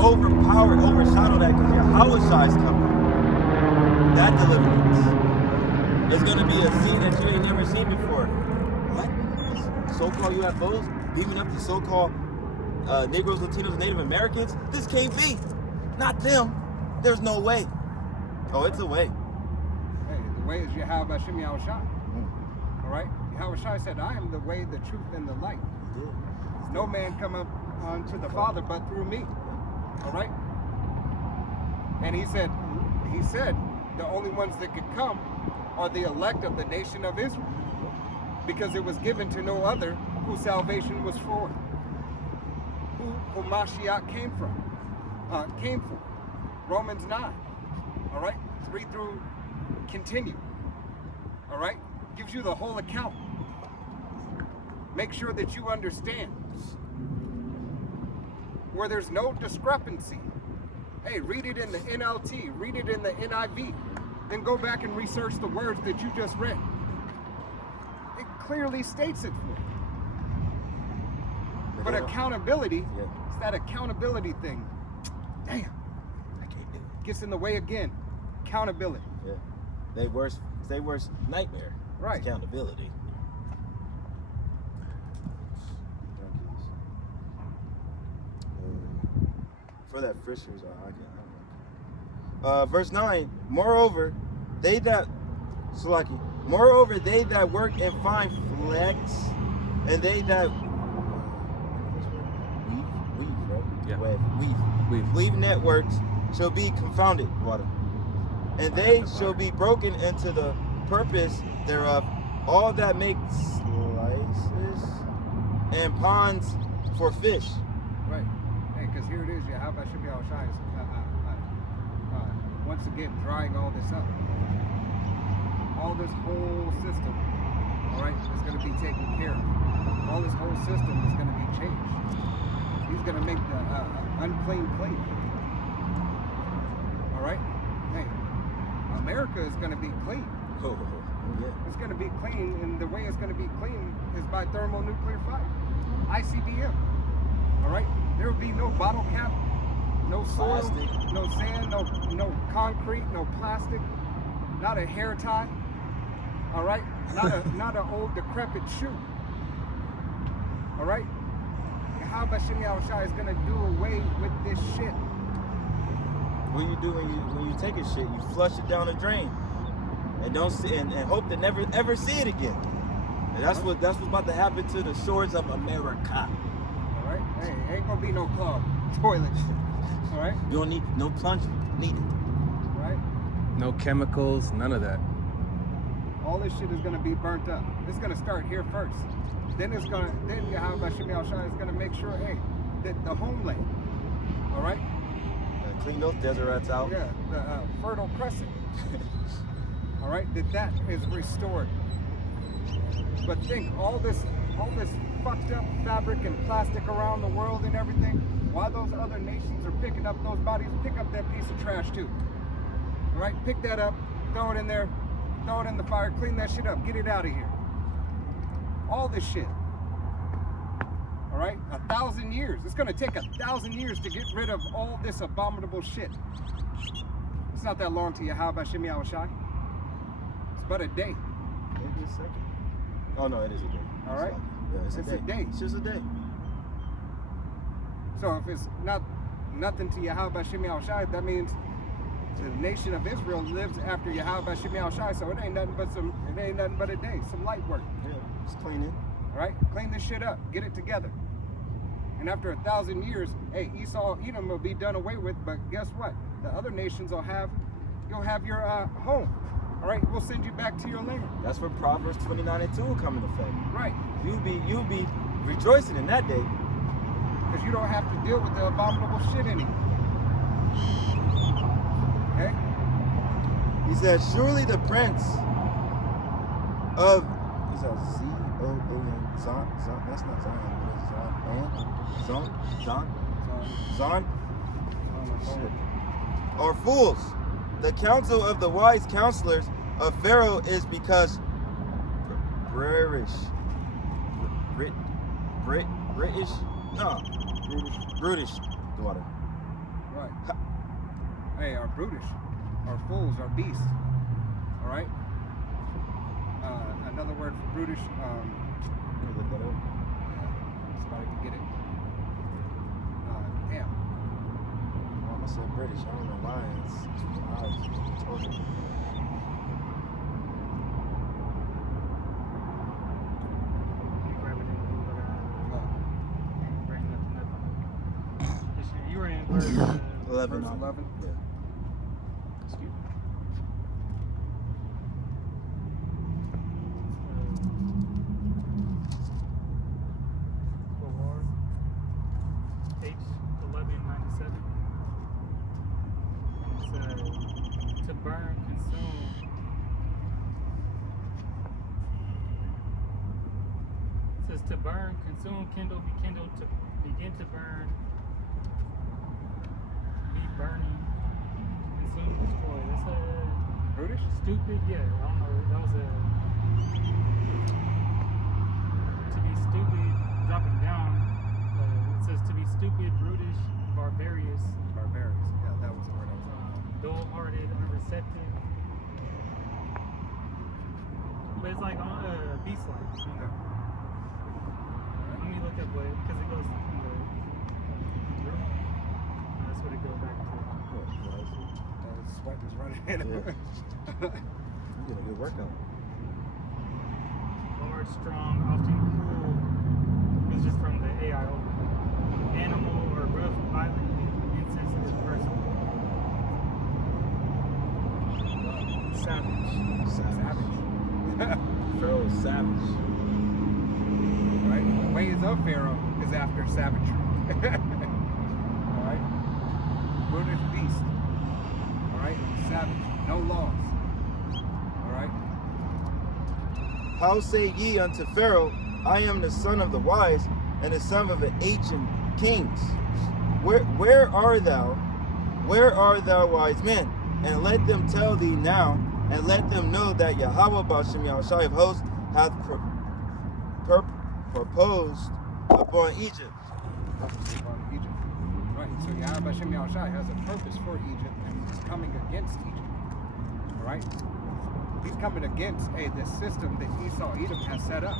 overshadow that because Yahweh is coming. That deliverance is gonna be a scene that you ain't never seen before. What? So-called UFOs beaming up the so-called Negroes, Latinos, Native Americans? This can't be. Not them. There's no way. Oh, it's a way. Hey, the way is Yahweh Hashem Yahushai. All right? Yahweh Shai said, I am the way, the truth, and the light. He did. No man come up unto the Father but through me. All right? And he said, the only ones that could come are the elect of the nation of Israel. Because it was given to no other who salvation was for. Who Mashiach came for. Romans 9. All right? 3 through continue. All right? Gives you the whole account. Make sure that you understand where there's no discrepancy. Hey, read it in the NLT, read it in the NIV, then go back and research the words that you just read. It clearly states it for you. But accountability, Yeah. it's that accountability thing. Damn, I can't do it. gets in the way again. Accountability. Yeah. They worst nightmare. Right. Accountability. For that Frischers, I can. Verse 9. Moreover, they that work and find flex, and they that weave, right? Yeah. Weave networks shall be confounded, water. And they shall be broken into the purpose thereof, all that make slices and ponds for fish. Right. Hey, because here it is, Yahweh should be all shy. Once again, drying all this up. All this whole system, all right, is going to be taken care of. All this whole system is going to be changed. He's going to make the unclean clean. All right? Hey, America is going to be clean. Oh, yeah. It's going to be clean, and the way it's going to be clean is by thermonuclear fire. ICBM. All right? There will be no bottle cap, no soil, Plastic. no sand, no concrete, no plastic, not a hair tie. All right? Not an old decrepit shoe. All right? Yahweh Shem Yahushai is going to do away with this shit. What you do when you take a shit, you flush it down the drain, and don't see and hope to never ever see it again. And that's what's about to happen to the shores of America. All right? Hey, ain't going to be no clogged toilet shit. All right? You don't need no plunger needed. All right? No chemicals, none of that. All this shit is going to be burnt up. It's going to start here first. Then Yahweh Shem Yahushai is going to make sure, hey, that the homeland, all right? Clean those desert rats out. Yeah, the Fertile Crescent, all right, that is restored. But think, all this fucked up fabric and plastic around the world and everything, while those other nations are picking up those bodies, pick up that piece of trash too. All right, pick that up, throw it in there, throw it in the fire, clean that shit up, get it out of here. All this shit. All right, 1,000 years. It's gonna take 1,000 years to get rid of all this abominable shit. It's not that long to Yahweh Shem Yahushai. It's but a day. Maybe a second. Oh no, it is a day. All right? Yeah, it's It's a a day. day. It's just a day. So if it's nothing to Yahweh Shem Yahushai, that means the nation of Israel lives after Yahweh Shem Yahushai. So it ain't nothing but a day, some light work. Yeah, just cleaning. All right, clean this shit up, get it together. And after 1,000 years, hey, Esau, Edom will be done away with. But guess what? The other nations you'll have your home. All right, we'll send you back to your land. That's where Proverbs 29 and 2 will come into effect. Right, You'll be rejoicing in that day. because you don't have to deal with the abominable shit anymore. Okay? He said, surely the prince of, is that Z-O-A-N, Zon, that's not Zion, but it's Zon, are fools. The counsel of the wise counselors of Pharaoh is because British, daughter. Right. Hey, our brutish, our fools, our beasts. All right. Another word for brutish. Look that up. Somebody can get it. Damn. I almost said British. I don't know why. It's totally. You were in verse 11. Verse 11. Yeah. excuse me. H 1197. It's to burn, consume. It says to burn, consume, kindle, be kindled, to begin to burn, be burning, consume, destroy. That's a Brutish? stupid, yeah, I don't know. That was a to be stupid, dropping down. It says to be stupid, brutish, barbarous, Barbarians. Yeah, that was the word I was on. dull-hearted, unreceptive. But it's like beast-like. You know? Let me look up what, because it goes in the room. That's what it goes back to. Sweat is running in it. Yeah. You get a good workout. Large, strong, often cruel. It's just from the AI overview. Animal or rough, violent, insensitive person. Savage. Savage. Pharaoh is savage. Right? The ways of Pharaoh is after savagery. All right? Brutish beast. All right? Savage. No laws. All right? How say ye unto Pharaoh, I am the son of the wise, and the son of the ancient kings? Where are thou? Where are thou, wise men? And let them tell thee now, and let them know that Yahweh Ba'ashem Yahushai of hosts hath proposed upon Egypt. On Egypt. Right? So Yahweh Hashem Yahushai has a purpose for Egypt, and he's coming against Egypt. All right? He's coming against this system that Esau Edom has set up.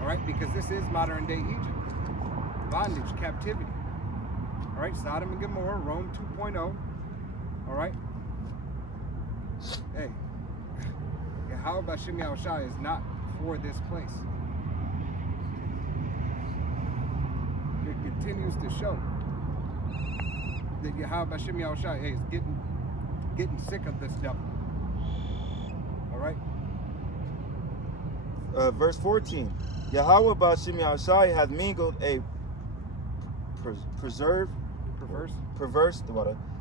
All right? Because this is modern day Egypt. Bondage, captivity. All right? Sodom and Gomorrah, Rome 2.0. All right? Hey, Yahweh Hashem Yahushai is not for this place. It continues to show that Yahweh Hashem Yahushai is getting sick of this devil. All right? Verse 14. Yahweh Ba'ashem Yahushai hath mingled a perverse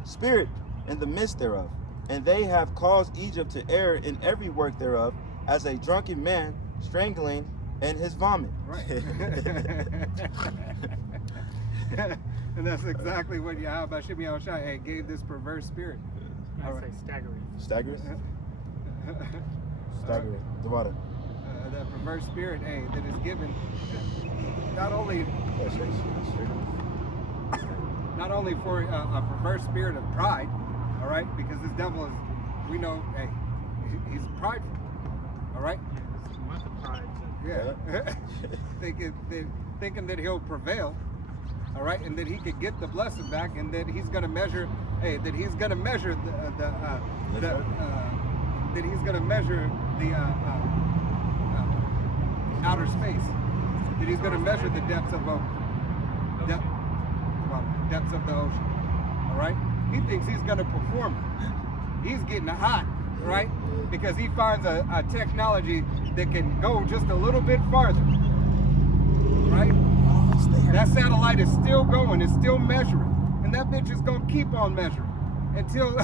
spirit in the midst thereof, and they have caused Egypt to err in every work thereof, as a drunken man strangling in his vomit. Right. And that's exactly what Yahweh Hashem Yahushai gave this perverse spirit. I All say right. staggering. Staggers? Staggering. The water. That perverse spirit, that is given not only for a perverse spirit of pride, all right, because this devil is, we know, he's prideful, all right, Yeah, it's a month of pride. Too. yeah, thinking that he'll prevail, all right, and that he could get the blessing back, and that he's going to measure, that he's going to measure the outer space, that he's going to measure the depths of depths of the ocean. All right, he thinks he's going to perform. He's getting hot right? Because he finds a technology that can go just a little bit farther, right? That satellite is still going, it's still measuring, and that bitch is gonna keep on measuring until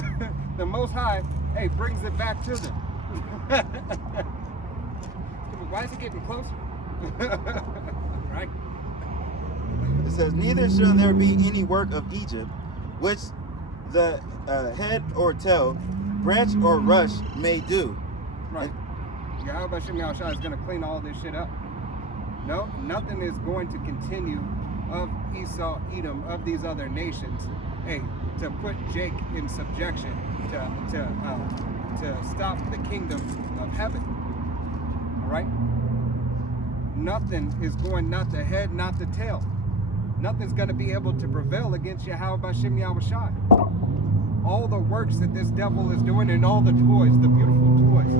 the Most High, hey, brings it back to them. Why is it getting closer? Right? It says, neither shall there be any work of Egypt, which the head or tail, branch or rush may do. Right. Yahweh Shem Yahushua is going to clean all this shit up. No, nothing is going to continue of Esau, Edom, of these other nations, hey, to put Jake in subjection, to stop the kingdom of heaven. All right? Nothing is going, not the head, not the tail. Nothing's going to be able to prevail against Yahweh Shem Yahushua. All the works that this devil is doing and all the toys, the beautiful toys,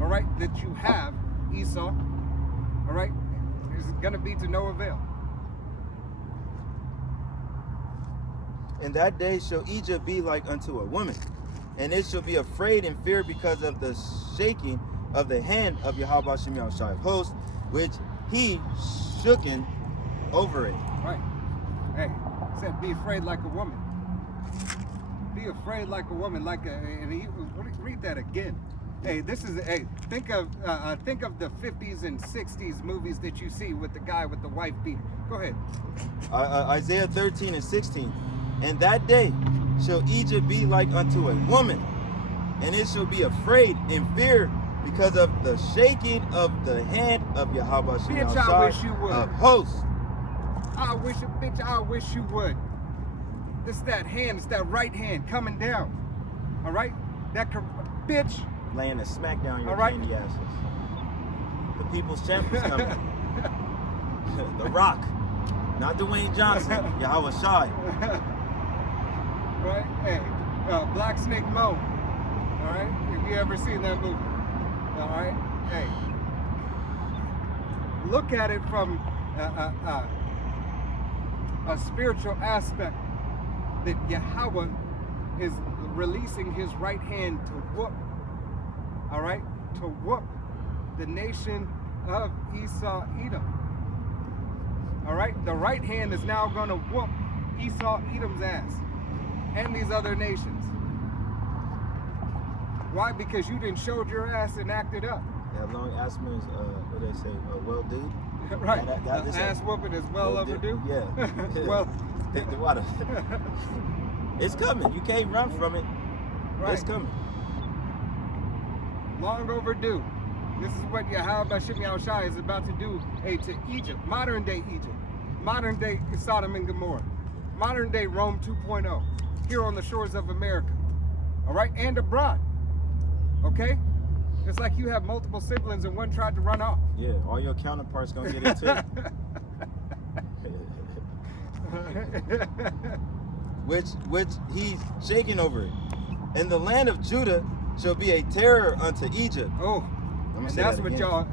all right, that you have, Esau, all right, is going to be to no avail. In that day shall Egypt be like unto a woman, and it shall be afraid and fear because of the shaking of the hand of Yahweh Shem Yahushua of hosts, which he shooken over it. Right. Hey, it said be afraid like a woman. Be afraid like a woman, like a. And he, read that again. Hey, this is. Hey, think of the 50s and 60s movies that you see with the guy with the wife beater. Go ahead. Isaiah 13 and 16. And that day shall Egypt be like unto a woman, and it shall be afraid and fear because of the shaking of the hand of Yahweh Shem Bitch, I wish you Yahushua would. of hosts. I wish, bitch, I wish you would. This that hand, it's that right hand coming down. All right? Bitch. Laying a smack down your All right. candy asses. The people's champion's coming. The Rock. Not Dwayne Johnson. Yahweh Shai. Right? Hey, Black Snake Moan. All right? If you ever seen that movie. All right? Hey. Look at it from a spiritual aspect, that Yahweh is releasing his right hand to whoop, all right, to whoop the nation of Esau, Edom. All right, the right hand is now going to whoop Esau, Edom's ass, and these other nations. Why? Because you didn't showed your ass and acted up. That long Asman's, what do they say, well did? Right, That ass whooping is well overdue. Yeah. Well, Take the water. It's coming. You can't run from it. right. It's coming. Long overdue. This is what Yahweh Shem Yahushua is about to do, hey, to Egypt, modern day Egypt, modern day Sodom and Gomorrah, modern day Rome 2.0, here on the shores of America, all right, and abroad, okay? It's like you have multiple siblings and one tried to run off. Yeah, all your counterparts gonna get it too. which he's shaking over it. And the land of Judah shall be a terror unto Egypt. Oh, and that's what y'all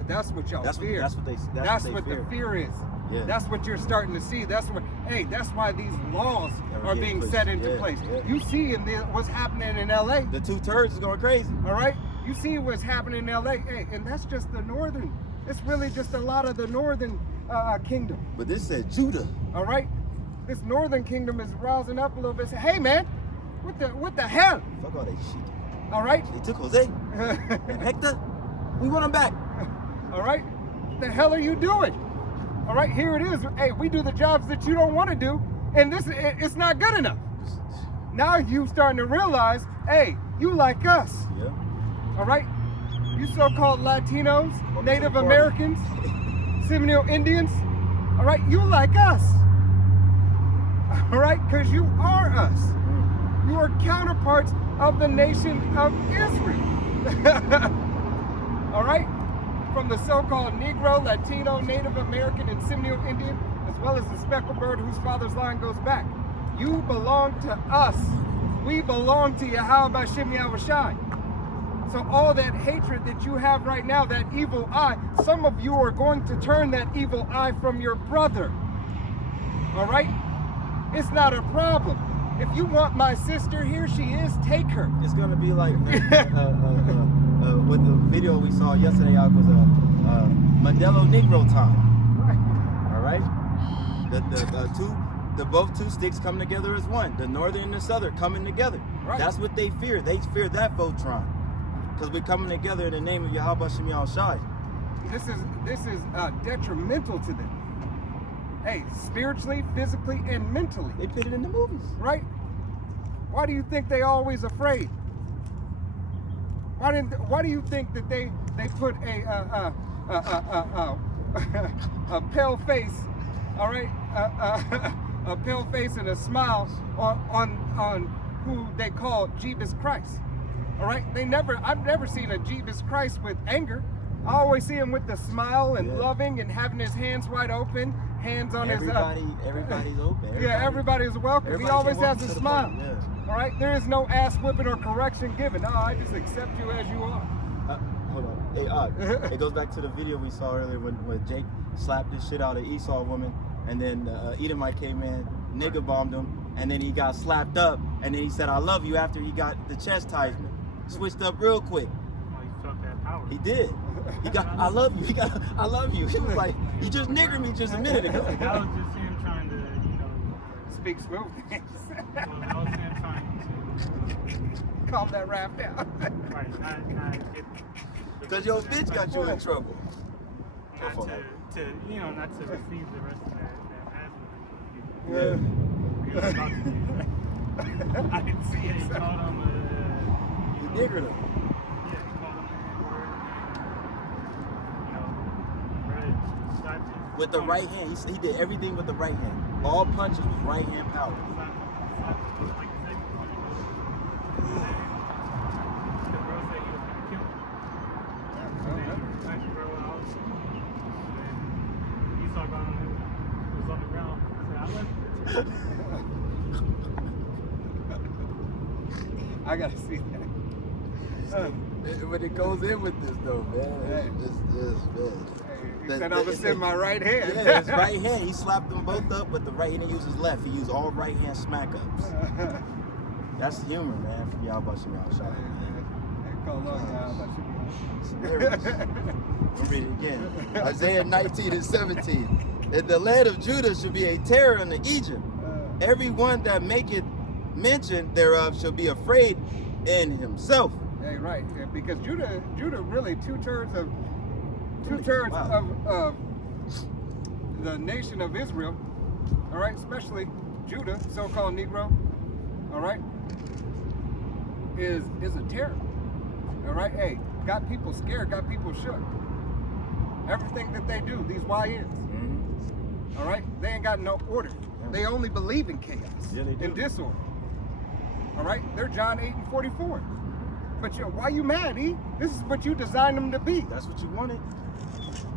fear. That's what they fear. The fear is. Yeah. That's what you're starting to see. That's why these laws are being set into place. Yeah. You see what's happening in LA. The two turds is going crazy. All right? You see what's happening in LA. Hey, and that's just the northern. It's really just a lot of the northern kingdom. But this said Judah. All right? This northern kingdom is rousing up a little bit. Say, hey man, what the hell? Fuck all that shit. All right? They took Jose and Hector. We want them back. All right? What the hell are you doing? All right, here it is. Hey, we do the jobs that you don't want to do, and it's not good enough. Now you starting to realize, hey, you like us. Yeah. All right? You so-called Latinos, Native Americans, Seminole Indians, all right? You like us. All right? Because you are us. You are counterparts of the nation of Israel. All right? From the so-called Negro, Latino, Native American, and Seminole Indian, as well as the speckled bird whose father's line goes back. You belong to us. We belong to Yahweh Shem Yahushua. So all that hatred that you have right now, that evil eye, some of you are going to turn that evil eye from your brother. All right? It's not a problem. if you want my sister, here she is. Take her. It's gonna be like with the video we saw yesterday. I was Modelo Negro time. All right, both two sticks come together as one. The northern and the southern coming together. Right. That's what they fear. They fear that Voltron, because we're coming together in the name of Yahweh Shem Yahweh Shai. This is detrimental to them. Hey, spiritually, physically, and mentally. They put it in the movies. Right? Why do you think they always afraid? Why do you think that they put a pale face, all right, a pale face and a smile on who they call Jesus Christ, all right? I've never seen a Jesus Christ with anger. I always see him with the smile and loving and having his hands wide open, hands on Everybody's open. everybody's welcome. He always has a smile. Yeah. All right, there is no ass whipping or correction given. No, I just accept you as you are. Hold on. Hey, it goes back to the video we saw earlier when Jake slapped the shit out of Esau woman, and then Edomite came in, nigga bombed him, and then he got slapped up, and then he said, "I love you" after he got the chastisement. Switched up real quick. Oh, you felt that power. He did. He got, "I love you." He got, "I love you." He was like, "You just niggered me just a minute ago." That was just him trying to, Speak smooth. that was him trying to, Calm that rap down. right, not get, Because your bitch got you in trouble. not to not to receive the rest of that Yeah. he was about to do. I didn't see it. He called him You niggered him. yeah, he called him red, slapped him. With the right hand. He did everything with the right hand. All punches was right hand power. I gotta see that. When it goes in with this though, man, it's He said I'm gonna send my right hand. Yeah, his right hand. He slapped them both up, but the right hand he used his left. He used all right hand smack ups. That's humor, man, from Yahweh Shem Yahweh Shai. It's hilarious. I'll read it again. Isaiah 19 and 17. And the land of Judah shall be a terror unto Egypt. Everyone that maketh mention thereof shall be afraid in himself. Hey, right, yeah, because Judah really two-thirds of the nation of Israel, all right, especially Judah, so-called Negro, all right, is a terror, all right. Hey, got people scared, got people shook. Everything that they do, these YNs, all right, they ain't got no order. They only believe in chaos and disorder. All right, they're John 8 and 44. But why you mad, E? This is what you designed them to be. That's what you wanted.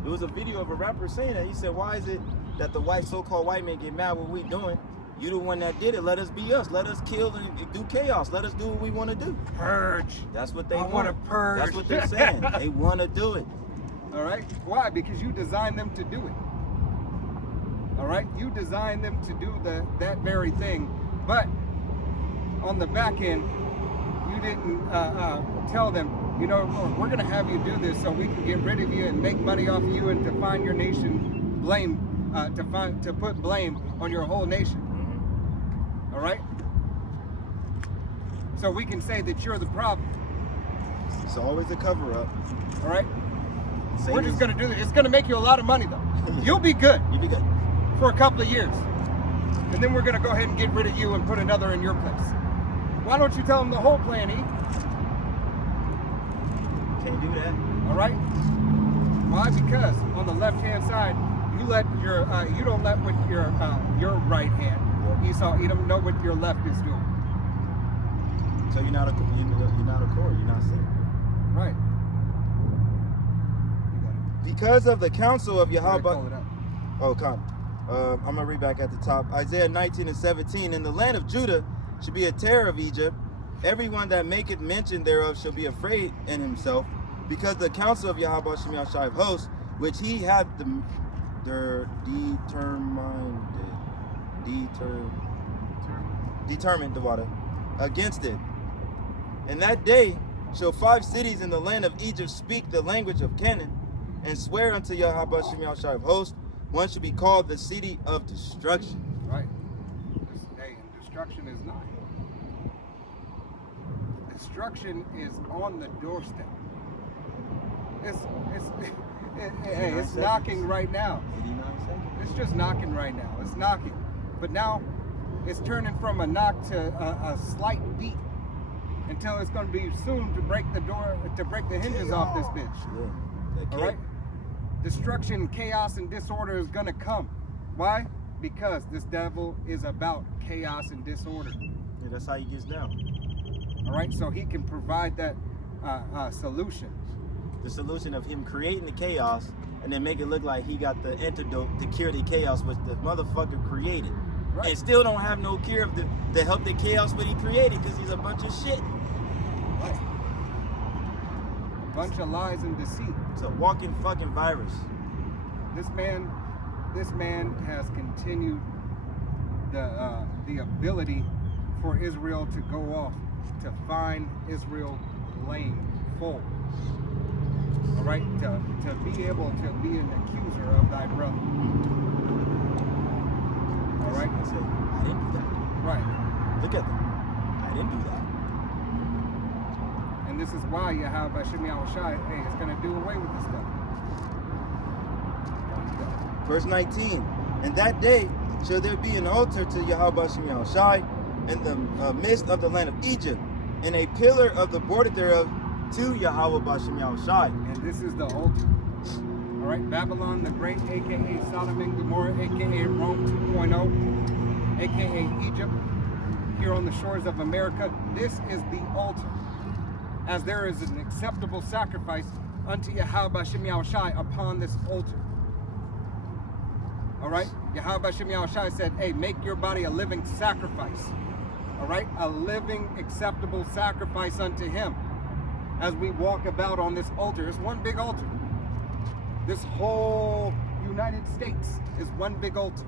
There was a video of a rapper saying that. He said, "Why is it that the so-called white men get mad what we doing? You the one that did it. Let us be us. Let us kill and do chaos. Let us do what we want to do." Purge. That's what they I want. wanna purge. That's what they're saying. They want to do it. All right. Why? Because you designed them to do it. All right. You designed them to do that very thing, but on the back end, you didn't tell them, we're going to have you do this so we can get rid of you and make money off of you and to find your nation blame, to put blame on your whole nation. All right? So we can say that you're the problem. It's always a cover-up. All right? We're just going to do this. It's going to make you a lot of money, though. You'll be good. You be good. For a couple of years. And then we're going to go ahead and get rid of you and put another in your place. Why don't you tell them the whole plan, E? Can't do that. All right? Why? Because on the left-hand side, you don't let with your right hand, Esau, Edom, know what your left is doing. So you're not a core. You're not saved. Right. Because of the counsel of Yahweh. Call it out. Oh, come. I'm going to read back at the top. Isaiah 19 and 17. In the land of Judah shall be a terror of Egypt. Everyone that maketh mention thereof shall be afraid in himself, because the counsel of Yahweh Shem Yahweh Shai of hosts, which he hath determined the water against it. In that day shall 5 cities in the land of Egypt speak the language of Canaan, and swear unto Yahweh Shem Yahushai of hosts, one should be called the city of destruction. Right. Hey, and destruction is not. Destruction is on the doorstep. It's knocking right now. 89 seconds. It's just knocking right now. It's knocking. But now it's turning from a knock to a slight beat until it's going to be soon to break the door, to break the hinges off this bitch. Yeah. All right? Destruction, chaos, and disorder is going to come. Why? Because this devil is about chaos and disorder. Yeah, that's how he gets down. All right? So he can provide that solution. The solution of him creating the chaos and then make it look like he got the antidote to cure the chaos which the motherfucker created. Right. And still don't have no cure of to help the chaos what he created because he's a bunch of shit. Right. Bunch of lies and deceit. It's a walking fucking virus. This man has continued the ability for Israel to go off, to find Israel lame, full. All right, to be able to be an accuser of thy brother. All right, And say, I didn't do that. right. Look at them. I didn't do that. And this is why Yahweh Shem Yahushai, hey, is going to do away with this stuff. Verse 19. In that day shall there be an altar to Yahweh Shem Yahushai in the midst of the land of Egypt, and a pillar of the border thereof to Yahweh Bashem Yahushai. And this is the altar. All right, Babylon the Great, aka Sodom and Gomorrah, aka Rome 2.0, aka Egypt, here on the shores of America. This is the altar, as there is an acceptable sacrifice unto Yahweh Shem Yahushai upon this altar. All right, Yahweh Shem Yahushai said, "Hey, make your body a living sacrifice." All right, a living, acceptable sacrifice unto Him. As we walk about on this altar, it's one big altar. This whole United States is one big altar.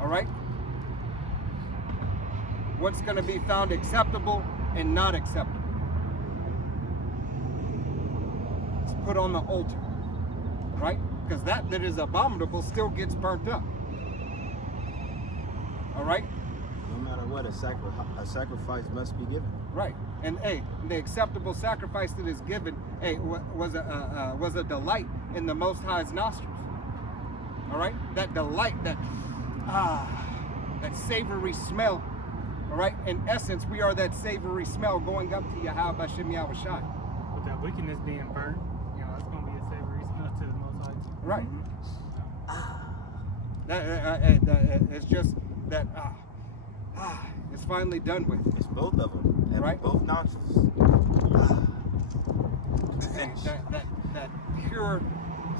All right? What's going to be found acceptable and not acceptable? It's put on the altar. Right? Because that is abominable still gets burnt up. All right? No matter what, a sacrifice must be given. Right. And hey, the acceptable sacrifice that is given, hey, was a delight in the Most High's nostrils. All right, that delight, that savory smell. All right. In essence, we are that savory smell going up to Yahweh Shem Yahushai. With that wickedness being burnt, you know, it's going to be a savory smell to the Most High. Right. It's just that it's finally done with. It's both of them. And Right. both nostrils. Finish. That pure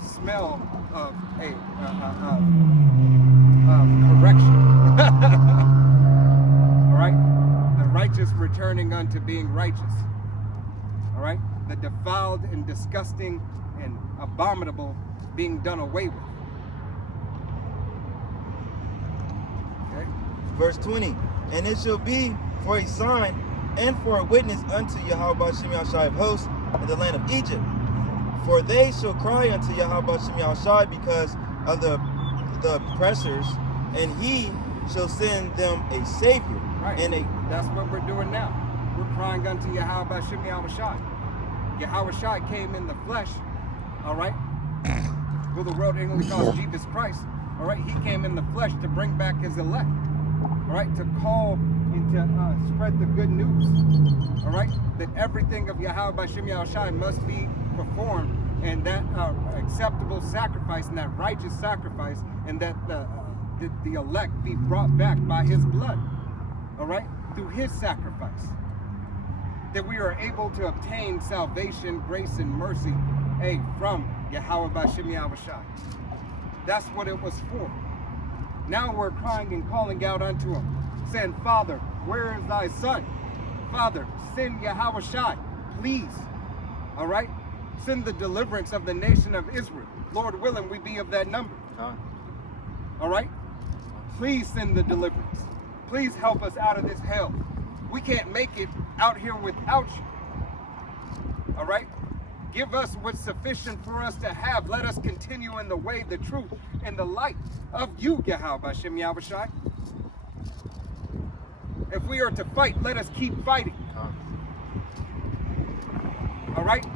smell of correction. All right, the righteous returning unto being righteous. All right, the defiled and disgusting and abominable being done away with. Okay. Verse 20. And it shall be for a sign and for a witness unto Yahweh Shem Yahushai of hosts in the land of Egypt. For they shall cry unto Yahweh Shem Yahushai because of the oppressors, and He shall send them a Savior. Right. And That's what we're doing now. We're crying unto Yahweh Shem Yahushai. Yahushai came in the flesh, all right, who the world English calls Jesus Christ. All right, He came in the flesh to bring back His elect. All right, to call and to spread the good news. All right, that everything of Yahweh Shem Yahushai must be performed, and that acceptable sacrifice and that righteous sacrifice, and that the elect be brought back by His blood. All right, through His sacrifice, that we are able to obtain salvation, grace, and mercy, from Yahweh Shem Yahushai. That's what it was for. Now we're crying and calling out unto Him, saying, Father, where is thy Son? Father, send Yahushai, please. All right? Send the deliverance of the nation of Israel. Lord willing, we be of that number. All right? Please send the deliverance. Please help us out of this hell. We can't make it out here without you. All right? Give us what's sufficient for us to have. Let us continue in the way, the truth, and the light of you, Yahweh Hashem Yahushai. If we are to fight, let us keep fighting. All right?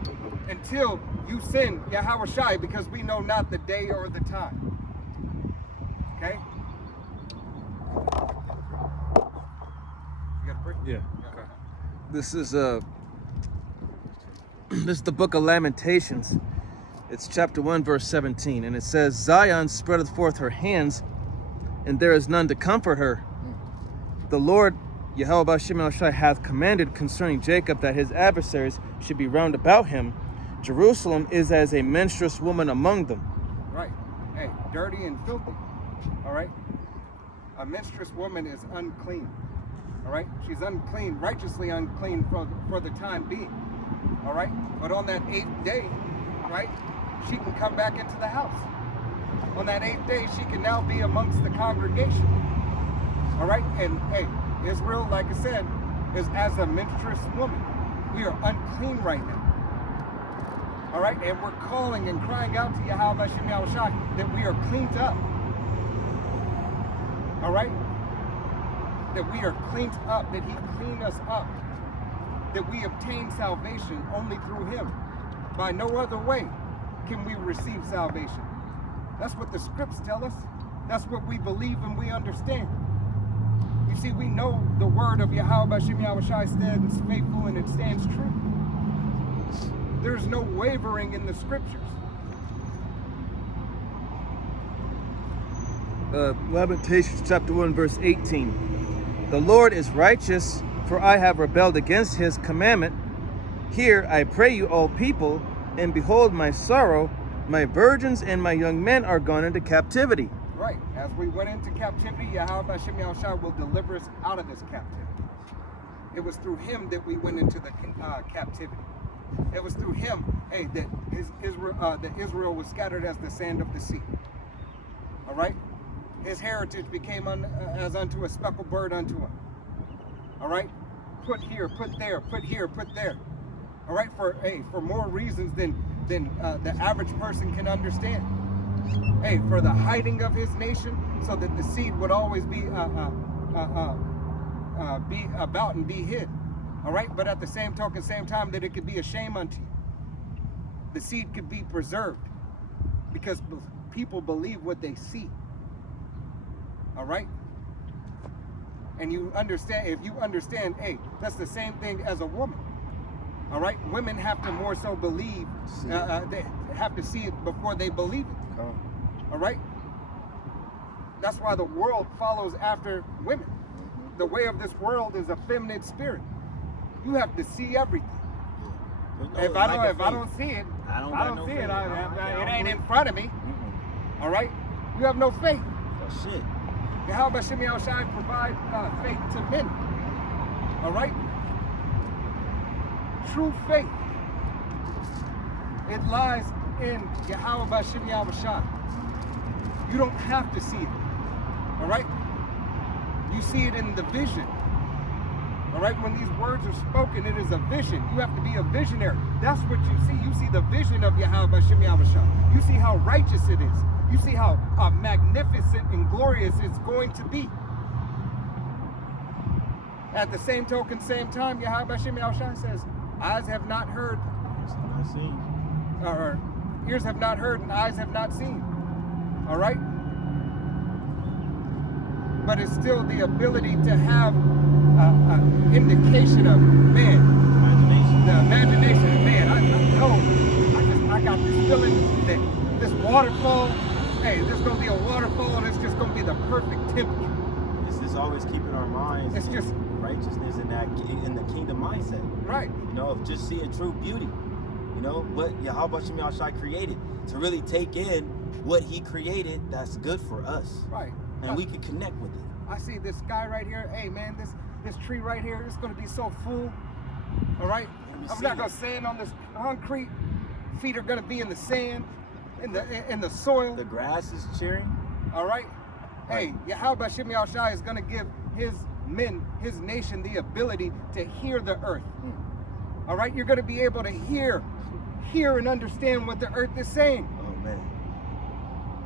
Until you send Yahweh Shai, because we know not the day or the time. Okay? You got to pray? Yeah. Okay. This is the book of Lamentations. It's chapter 1, verse 17. And it says, Zion spreadeth forth her hands, and there is none to comfort her. The Lord, Yahweh Hashem Shai, hath commanded concerning Jacob that his adversaries should be round about him. Jerusalem is as a menstruous woman among them. Right. Hey, dirty and filthy. All right? A menstruous woman is unclean. All right? She's unclean, righteously unclean for the time being. All right? But on that 8th day, right, she can come back into the house. On that 8th day, she can now be amongst the congregation. All right? And hey, Israel, like I said, is as a menstruous woman. We are unclean right now. All right? And we're calling and crying out to Yahweh Hashem Yahushai that we are cleaned up. All right? That we are cleaned up, that he cleaned us up. That we obtain salvation only through him. By no other way can we receive salvation. That's what the scripts tell us. That's what we believe and we understand. You see, we know the word of Yahweh Hashem Yahushai stands faithful and it stands true. There's no wavering in the scriptures. Lamentations chapter 1, verse 18. The Lord is righteous, for I have rebelled against his commandment. Hear, I pray you, all people, and behold my sorrow. My virgins and my young men are gone into captivity. Right. As we went into captivity, Yahweh Hashem Yahushai will deliver us out of this captivity. It was through him that we went into the captivity. It was through him, hey, that Israel was scattered as the sand of the sea. All right? His heritage became as unto a speckled bird unto him. All right? Put here, put there, put here, put there. All right? For more reasons than the average person can understand. Hey, for the hiding of his nation, so that the seed would always be about and be hid. All right? But at the same time, that it could be a shame unto you. The seed could be preserved because people believe what they see. All right? And you understand, if you understand, hey, that's the same thing as a woman. All right? Women have to more so believe, they have to see it before they believe it. All right? That's why the world follows after women. The way of this world is a feminine spirit. You have to see everything. If I don't see it, it ain't in front of me. All right? You have no faith. Oh, shit. Yahweh Hashem Yahushai provide faith to men. All right? True faith. It lies in Yahweh Hashem Yahushai. You don't have to see it. All right? You see it in the vision. All right? When these words are spoken, it is a vision. You have to be a visionary. That's what you see. You see the vision of Yahweh Hashem Yahushai. You see how righteous it is. You see how magnificent and glorious it's going to be. At the same token, same time, Yahweh Hashem Yahushai says, eyes have not heard, or ears have not heard, and eyes have not seen. All right? But it's still the ability to have an indication of man. The imagination of man. I got this feeling that this waterfall, hey, there's going to be a waterfall and it's just going to be the perfect temperature. It's just always keeping our minds It's just righteousness in the kingdom mindset. right. You know, of just seeing true beauty. You know, what Yahweh Hashem Yahushai created. To really take in what he created that's good for us. Right. And we can connect with it. I see this guy right here. Hey man, this tree right here, it's gonna be so full. All right? I'm not gonna stand on this concrete. Feet are gonna be in the sand, in the soil. The grass is cheering. All right? Hey, Yahweh Hashem Yahushai is gonna give his men, his nation, the ability to hear the earth. All right, you're going to be able to hear and understand what the earth is saying. Oh man.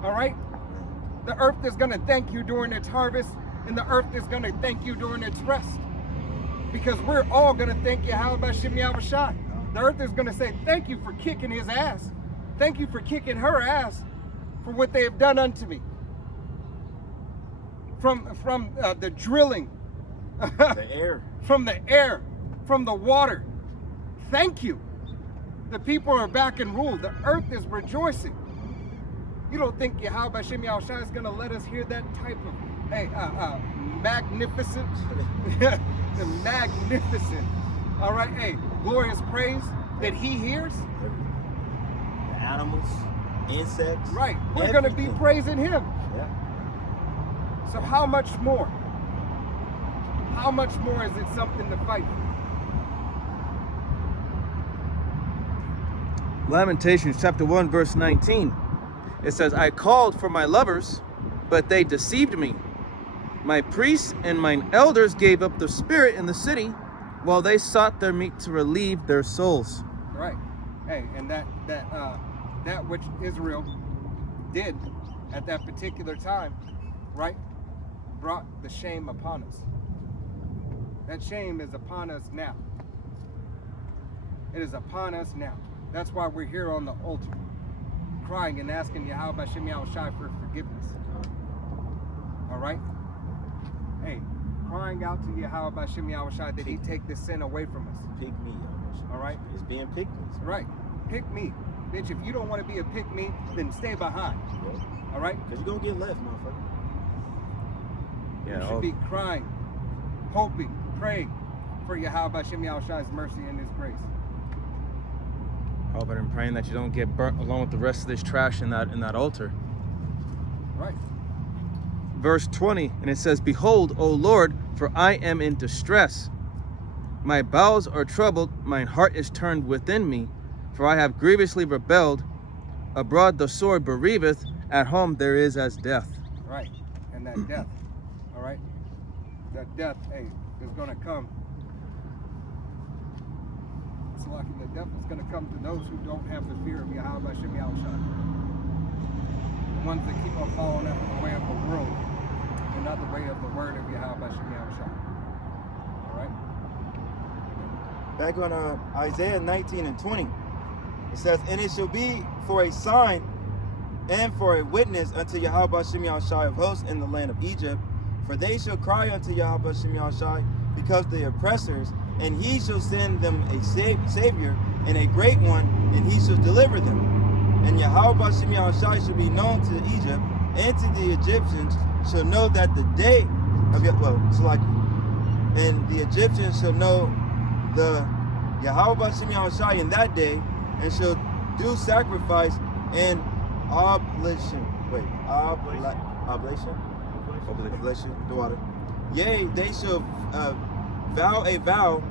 All right, the earth is going to thank you during its harvest, and the earth is going to thank you during its rest, because we're all going to thank Yahweh Shem Yahushai. The earth is going to say, thank you for kicking his ass. Thank you for kicking her ass for what they have done unto me. From the drilling, The air. from the air, from the water. Thank you. The people are back in rule. The earth is rejoicing. You don't think Yahweh Shem Yahushai is going to let us hear that type of magnificent, the magnificent, all right, glorious praise that he hears? The animals, insects. Right. We're going to be everything. praising him. Yeah. So how much more? How much more is it something to fight for? Lamentations chapter 1 verse 19. It says, I called for my lovers, but they deceived me. My priests and mine elders gave up the spirit in the city, while they sought their meat to relieve their souls. Right. And that which Israel did at that particular time, right, brought the shame upon us. That shame is upon us now. It is upon us now. That's why we're here on the altar, crying and asking Yahweh Shem Yahushai for forgiveness. All right? Crying out to Yahweh Shem Yahushai that he take this sin away from us. Pick me, y'all. All right? It's being picked me. Right. Pick me. Bitch, if you don't want to be a pick me, then stay behind. All right? Because you're going to get left, motherfucker. You should be crying, hoping, praying for Yahweh Shem Yahushai's mercy and his grace. Hoping and praying that you don't get burnt along with the rest of this trash in that altar. Right. Verse 20, and it says, Behold, O Lord, for I am in distress. My bowels are troubled, mine heart is turned within me, for I have grievously rebelled. Abroad the sword bereaveth, at home there is as death. Right. And that death, all right, that death, is going to come. It's like the death is going to come to those who don't have the fear of Yahweh Shem Yahushai. The ones that keep on following after the way of the world and not the way of the word of Yahweh Shem Yahushai. All right? Back on Isaiah 19 and 20, it says, And it shall be for a sign and for a witness unto Yahweh Shem Yahushai of hosts in the land of Egypt, for they shall cry unto Yahweh Shem Yahushai because the oppressors, and he shall send them a savior and a great one, and he shall deliver them. And Yahweh Shem Yahushai shall be known to Egypt, and to the Egyptians shall know that the day of and the Egyptians shall know the Yahweh Shem Yahushai in that day, and shall do sacrifice and oblation. Oblation, the water. Yea, they shall vow a vow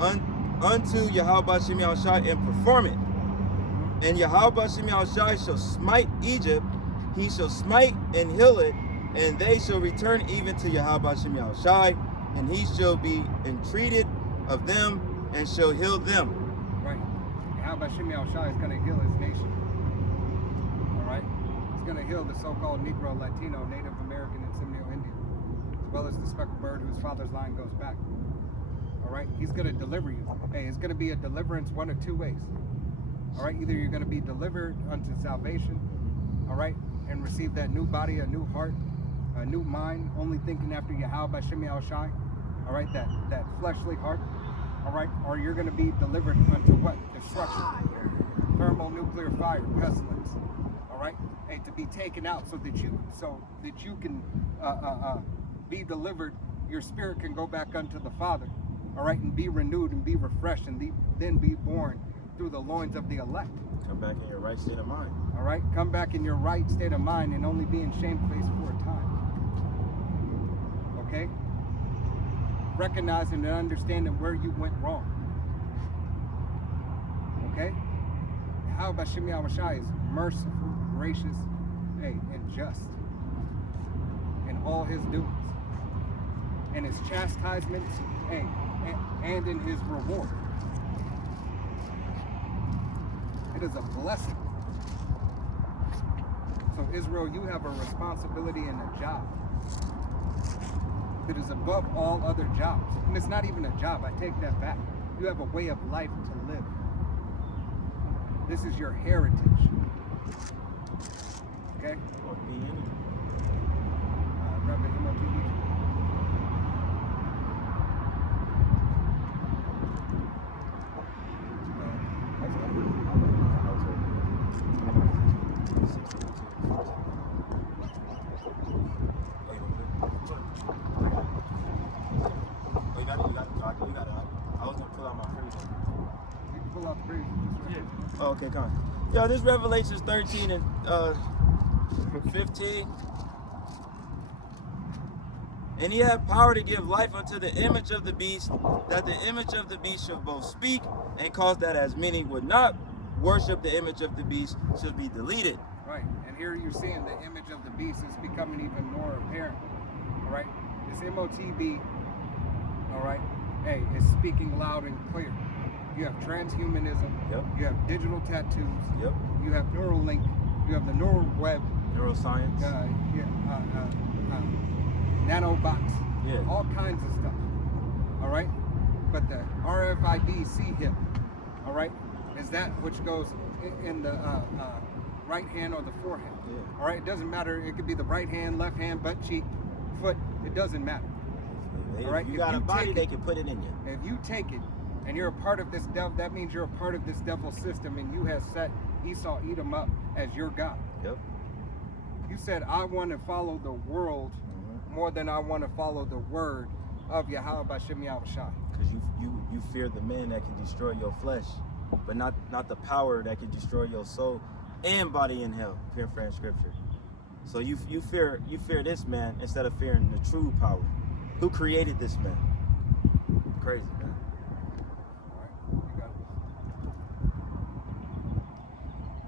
unto Yahweh Shem Yahushai and perform it. And Yahweh Shem Yahushai shall smite Egypt, he shall smite and heal it, and they shall return even to Yahweh Shem Yahushai, and he shall be entreated of them and shall heal them. Right. Yahweh Shem Yahushai is going to heal his nation. All right? He's going to heal the so-called Negro, Latino, Native American, and Seminole Indian, as well as the speckled bird whose father's line goes back. All right? He's going to deliver you. It's going to be a deliverance one of two ways. All right? Either you're going to be delivered unto salvation, all right, and receive that new body, a new heart, a new mind, only thinking after Yahweh Shem Yahushai, all right, that fleshly heart, all right, or you're going to be delivered unto what? Destruction, thermonuclear fire, pestilence, all right, to be taken out so that you can be delivered, your spirit can go back unto the Father, all right, and be renewed and be refreshed and then be born through the loins of the elect. Come back in your right state of mind. All right, come back in your right state of mind and only be in shamefaced for a time. Okay? Recognizing and understanding where you went wrong. Okay? Yahweh Shem Yahushai is merciful, gracious, and just in all his doings. in his chastisements, and in his reward. It is a blessing. So Israel, you have a responsibility and a job that is above all other jobs. And it's not even a job, I take that back. You have a way of life to live. This is your heritage. Okay? Or be in it. Grab the MOTB. You can pull out the breeze. Oh, okay, come on. Yo, this Revelations 13 and 15. And he had power to give life unto the image of the beast, that the image of the beast should both speak, and cause that as many would not worship the image of the beast should be deleted. Right, and here you're seeing the image of the beast is becoming even more apparent. All right, this MOTB, all right, hey, is speaking loud and clear. You have transhumanism. Yep. You have digital tattoos. Yep. You have Neuralink. You have the neural web. Neuroscience. Nanobots. Yeah. All kinds of stuff. All right, but the RFID C-hip, all right, is that which goes in the right hand or the forehead. Yeah. All right, it doesn't matter. It could be the right hand, left hand, butt cheek, foot. It doesn't matter. If All right, you if got you a body, take they it- can put it in you. If you take it and you're a part of this devil, that means you're a part of this devil system, and you have set Esau, Edom up as your God. Yep. You said, I want to follow the world more than I want to follow the word of Yahweh Bashem Yahushua. Because you fear the man that can destroy your flesh, but not the power that can destroy your soul and body in hell. Pure friend scripture. So you fear this man instead of fearing the true power. Who created this man? Crazy, man. All right, you got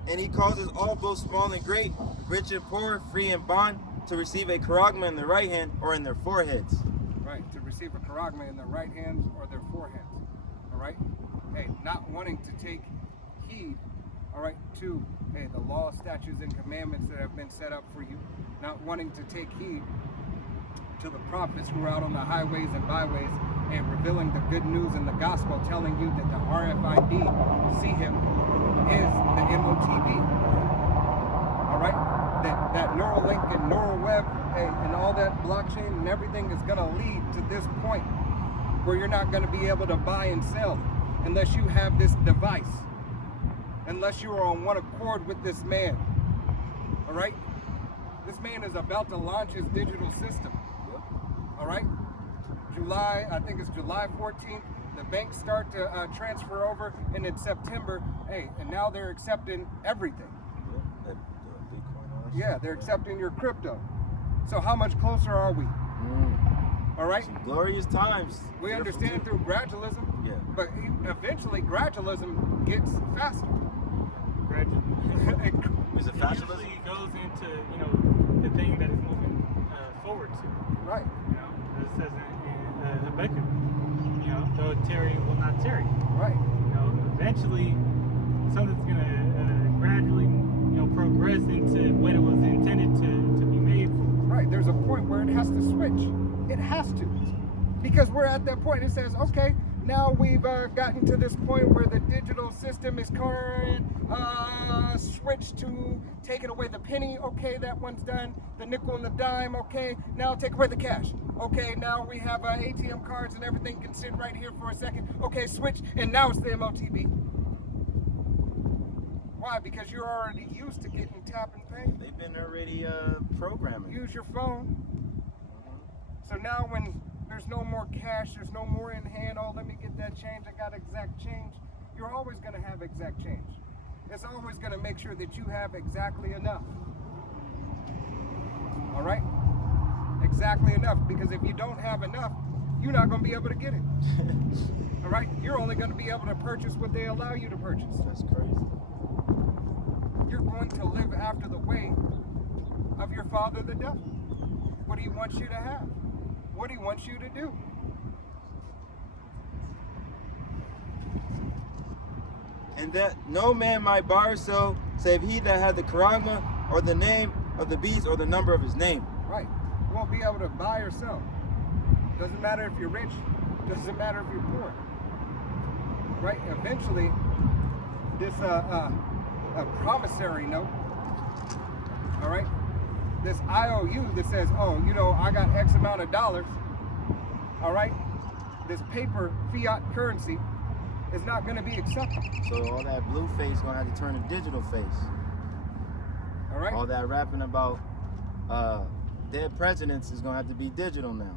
it. And he causes all, both small and great, rich and poor, free and bond, to receive a charagma in their right hand or in their foreheads. Right, to receive a charagma in their right hands or their foreheads. All right? Hey, not wanting to take heed, all right, to, hey, the law, statutes, and commandments that have been set up for you. Not wanting to take heed to the prophets who are out on the highways and byways and revealing the good news and the gospel, telling you that the RFID, see him, is the MOTB. All right? That Neuralink and neural web, hey, and all that blockchain and everything is going to lead to this point where you're not going to be able to buy and sell unless you have this device, unless you are on one accord with this man. All right? This man is about to launch his digital system. All right? I think it's July 14th. The banks start to transfer over, and in September, hey, and now they're accepting everything. Yeah, Bitcoin, all that Yeah, shit. they're accepting your crypto. So how much closer are we? All right? Some glorious times. We Fearful understand too. through gradualism, Yeah. but eventually gradualism gets faster. Is it It fascism? usually goes into, the thing that it's moving forward to. Right. As it says in Habakkuk, though tarry will not tarry. Right. Eventually, something's gonna gradually, progress into what it was intended to be made for. Right. There's a point where it has to switch. It has to. Because we're at that point. It says, okay, now we've gotten to this point where the digital system is current, switch to taking away the penny. Okay, that one's done. The nickel and the dime. Okay, now take away the cash. Okay, now we have ATM cards and everything can sit right here for a second. Okay, switch, and now it's the MOTB. Why? Because you're already used to getting tap and pay. They've been already programming. Use your phone. So now when there's no more cash, there's no more in hand, oh, let me get that change, I got exact change. You're always going to have exact change. It's always going to make sure that you have exactly enough. All right? Exactly enough, because if you don't have enough, you're not going to be able to get it. All right? You're only going to be able to purchase what they allow you to purchase. That's crazy. You're going to live after the way of your father, the devil. What do he want you to have? what he wants you to do. And that no man might buy or sell, save he that had the charagma, or the name of the beast, or the number of his name. Right. You won't be able to buy or sell. Doesn't matter if you're rich. Doesn't matter if you're poor. Right. Eventually, this a promissory note. All right. This IOU that says, oh, you know, I got X amount of dollars. All right. This paper fiat currency is not going to be accepted. So all that blue face gonna have to turn to digital face. All right. All that rapping about dead presidents is gonna have to be digital now.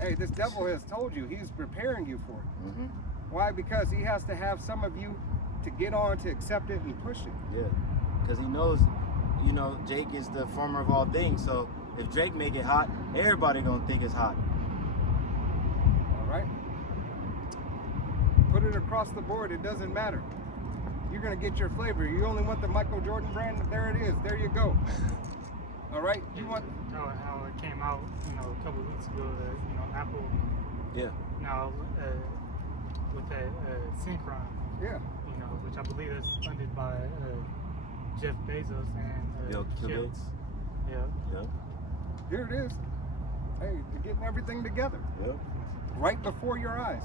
Hey, this devil has told you he's preparing you for it. Mm-hmm. Why? Because he has to have some of you to get on to accept it and push it. Yeah, because he knows, you know, Jake is the former of all things. So if Drake make it hot, everybody gonna think it's hot. All right. Put it across the board. It doesn't matter. You're gonna get your flavor. You only want the Michael Jordan brand. There it is. There you go. All right. You want? How it came out, you know, a couple of weeks ago that, you know, Apple Yeah. now with that Synchron, Yeah. you know, which I believe is funded by Jeff Bezos and Bill Gates. Yeah. Yeah. Here it is. Hey, you're getting everything together Yeah. right before your eyes.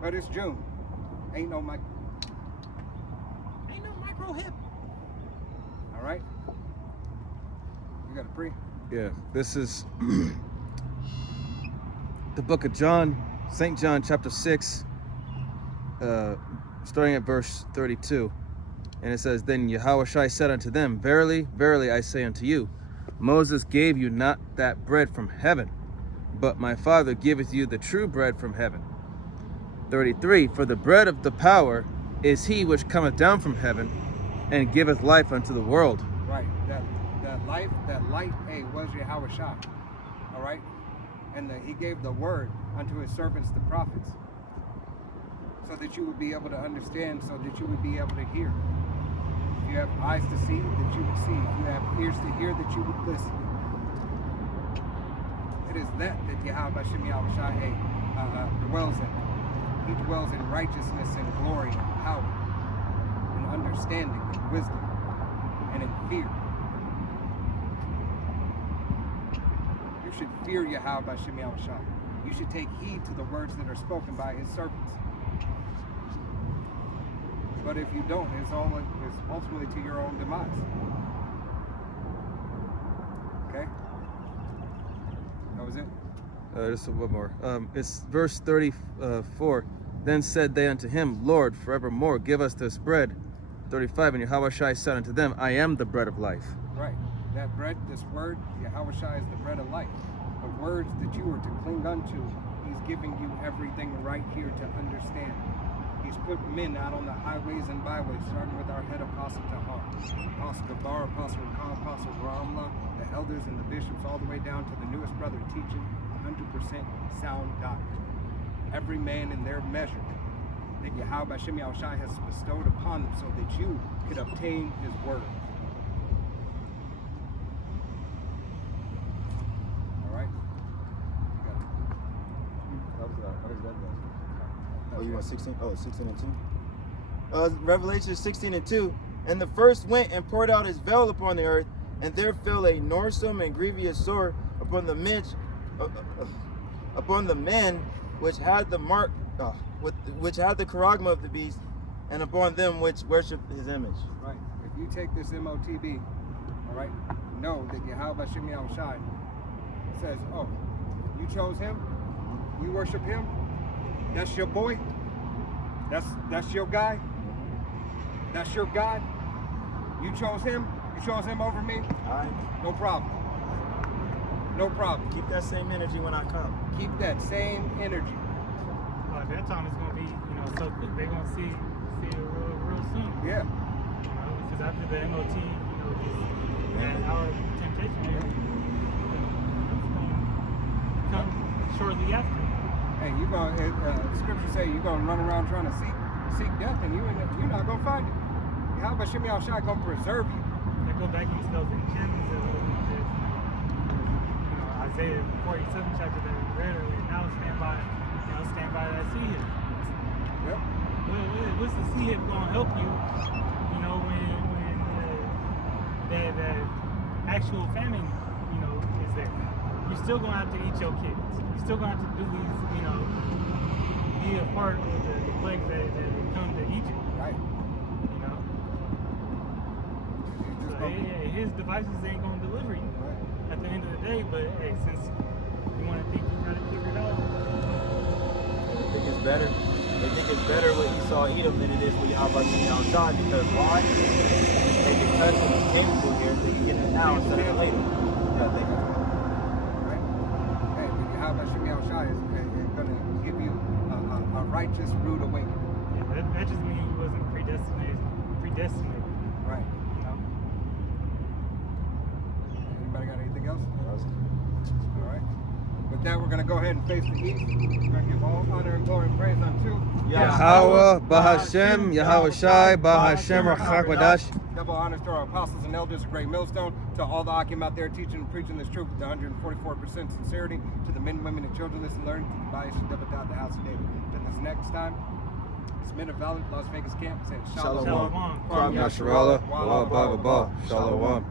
But it's June. Ain't no micro. Ain't no micro hip. All right. You got to pre. Yeah, this is the book of John, St. John chapter 6, starting at verse 32. And it says, Then Yahushua said unto them, Verily, verily, I say unto you, Moses gave you not that bread from heaven, but my Father giveth you the true bread from heaven. 33, For the bread of the power is he which cometh down from heaven, and giveth life unto the world. Right. That light, hey, was Yahushua. All right. And he gave the word unto his servants, the prophets, so that you would be able to understand, so that you would be able to hear. If you have eyes to see, that you would see. If you have ears to hear, that you would listen. It is that Yahweh Shem Yahushua dwells in. He dwells in righteousness and glory and power and understanding and wisdom and in fear. You should fear Yahweh Shem Yahushua. You should take heed to the words that are spoken by his servants. But if you don't, it's ultimately to your own demise. Okay? That was it. Just one more. It's verse 34. Then said they unto him, Lord, forevermore give us this bread. 35. And Yahushua said unto them, I am the bread of life. Right. That bread, this word, Yahushua is the bread of life. The words that you are to cling unto, he's giving you everything right here to understand. He's put men out on the highways and byways, starting with our head apostle Tahar, Apostle Gabar, Apostle Khan, Apostle Ramla, the elders and the bishops, all the way down to the newest brother teaching 100% sound doctrine. Every man in their measure that Yahweh Shem Yahushua has bestowed upon them so that you could obtain his word. All right? Oh, you want 16? Oh, 16 and 2. Revelation 16 and 2. And the first went and poured out his veil upon the earth, and there fell a norsome and grievous sore upon the men which had the mark, which had the charagma of the beast, and upon them which worship his image. Right. If you take this MOTB, all right, know that Yahweh Shem Yahushua says, oh, you chose him, you worship him, that's your boy, that's your guy, that's your God, you chose him over me, All right. no problem. No problem. Keep that same energy when I come. Keep that same energy. Well, at that time it's gonna be, you know, so quick. They're gonna see it real soon. Yeah. You know, because after the MOT, you know, that hour of temptation, it's gonna come shortly after. Hey, you gonna scripture say you're gonna run around trying to seek death, and you're not gonna find it. How about Shem Yahushua gonna preserve you? They go back into those enchantments that, you know, Isaiah 47 chapter that we read earlier. Now stand by that sea hip. Yep. What's the sea hip gonna help you? You know, when that actual famine, you know, is there. You're still gonna have to eat your kids. You're still gonna have to do these, you know, be a part of the plagues that come to Egypt. Right. You know. You just So, don't- hey, his devices ain't gonna deliver you at the end of the day. But hey, since you want to think you got it figured out, They think it's better. They think it's better with Esau Edom than it is with Yahweh Shem Shai, because why? They can touch him, he's capable here, they can get him now instead of later. Yeah, they can. Right? Hey, but Yahweh Shem Shai is going to give you a righteous rude awakening. yeah, that just means he wasn't predestinated. Right. You know. Anybody got anything else? All right. With that, we're going to go ahead and face the east. We're going to give all honor and glory and praise unto Yahweh, Bahashem, Yahweh Shai, Bahashem, Rachakadash. Double honors to our apostles and elders of Great Millstone, to all the Akim out there teaching and preaching this truth with 144% sincerity, to the men, women, and children listening, learning, to the bias and double down the house of David. Until this next time, it's Men of Valley, Las Vegas camp, saying Shalom. Kwam Yasharallah, Wa Ba Ba Ba, Shalom.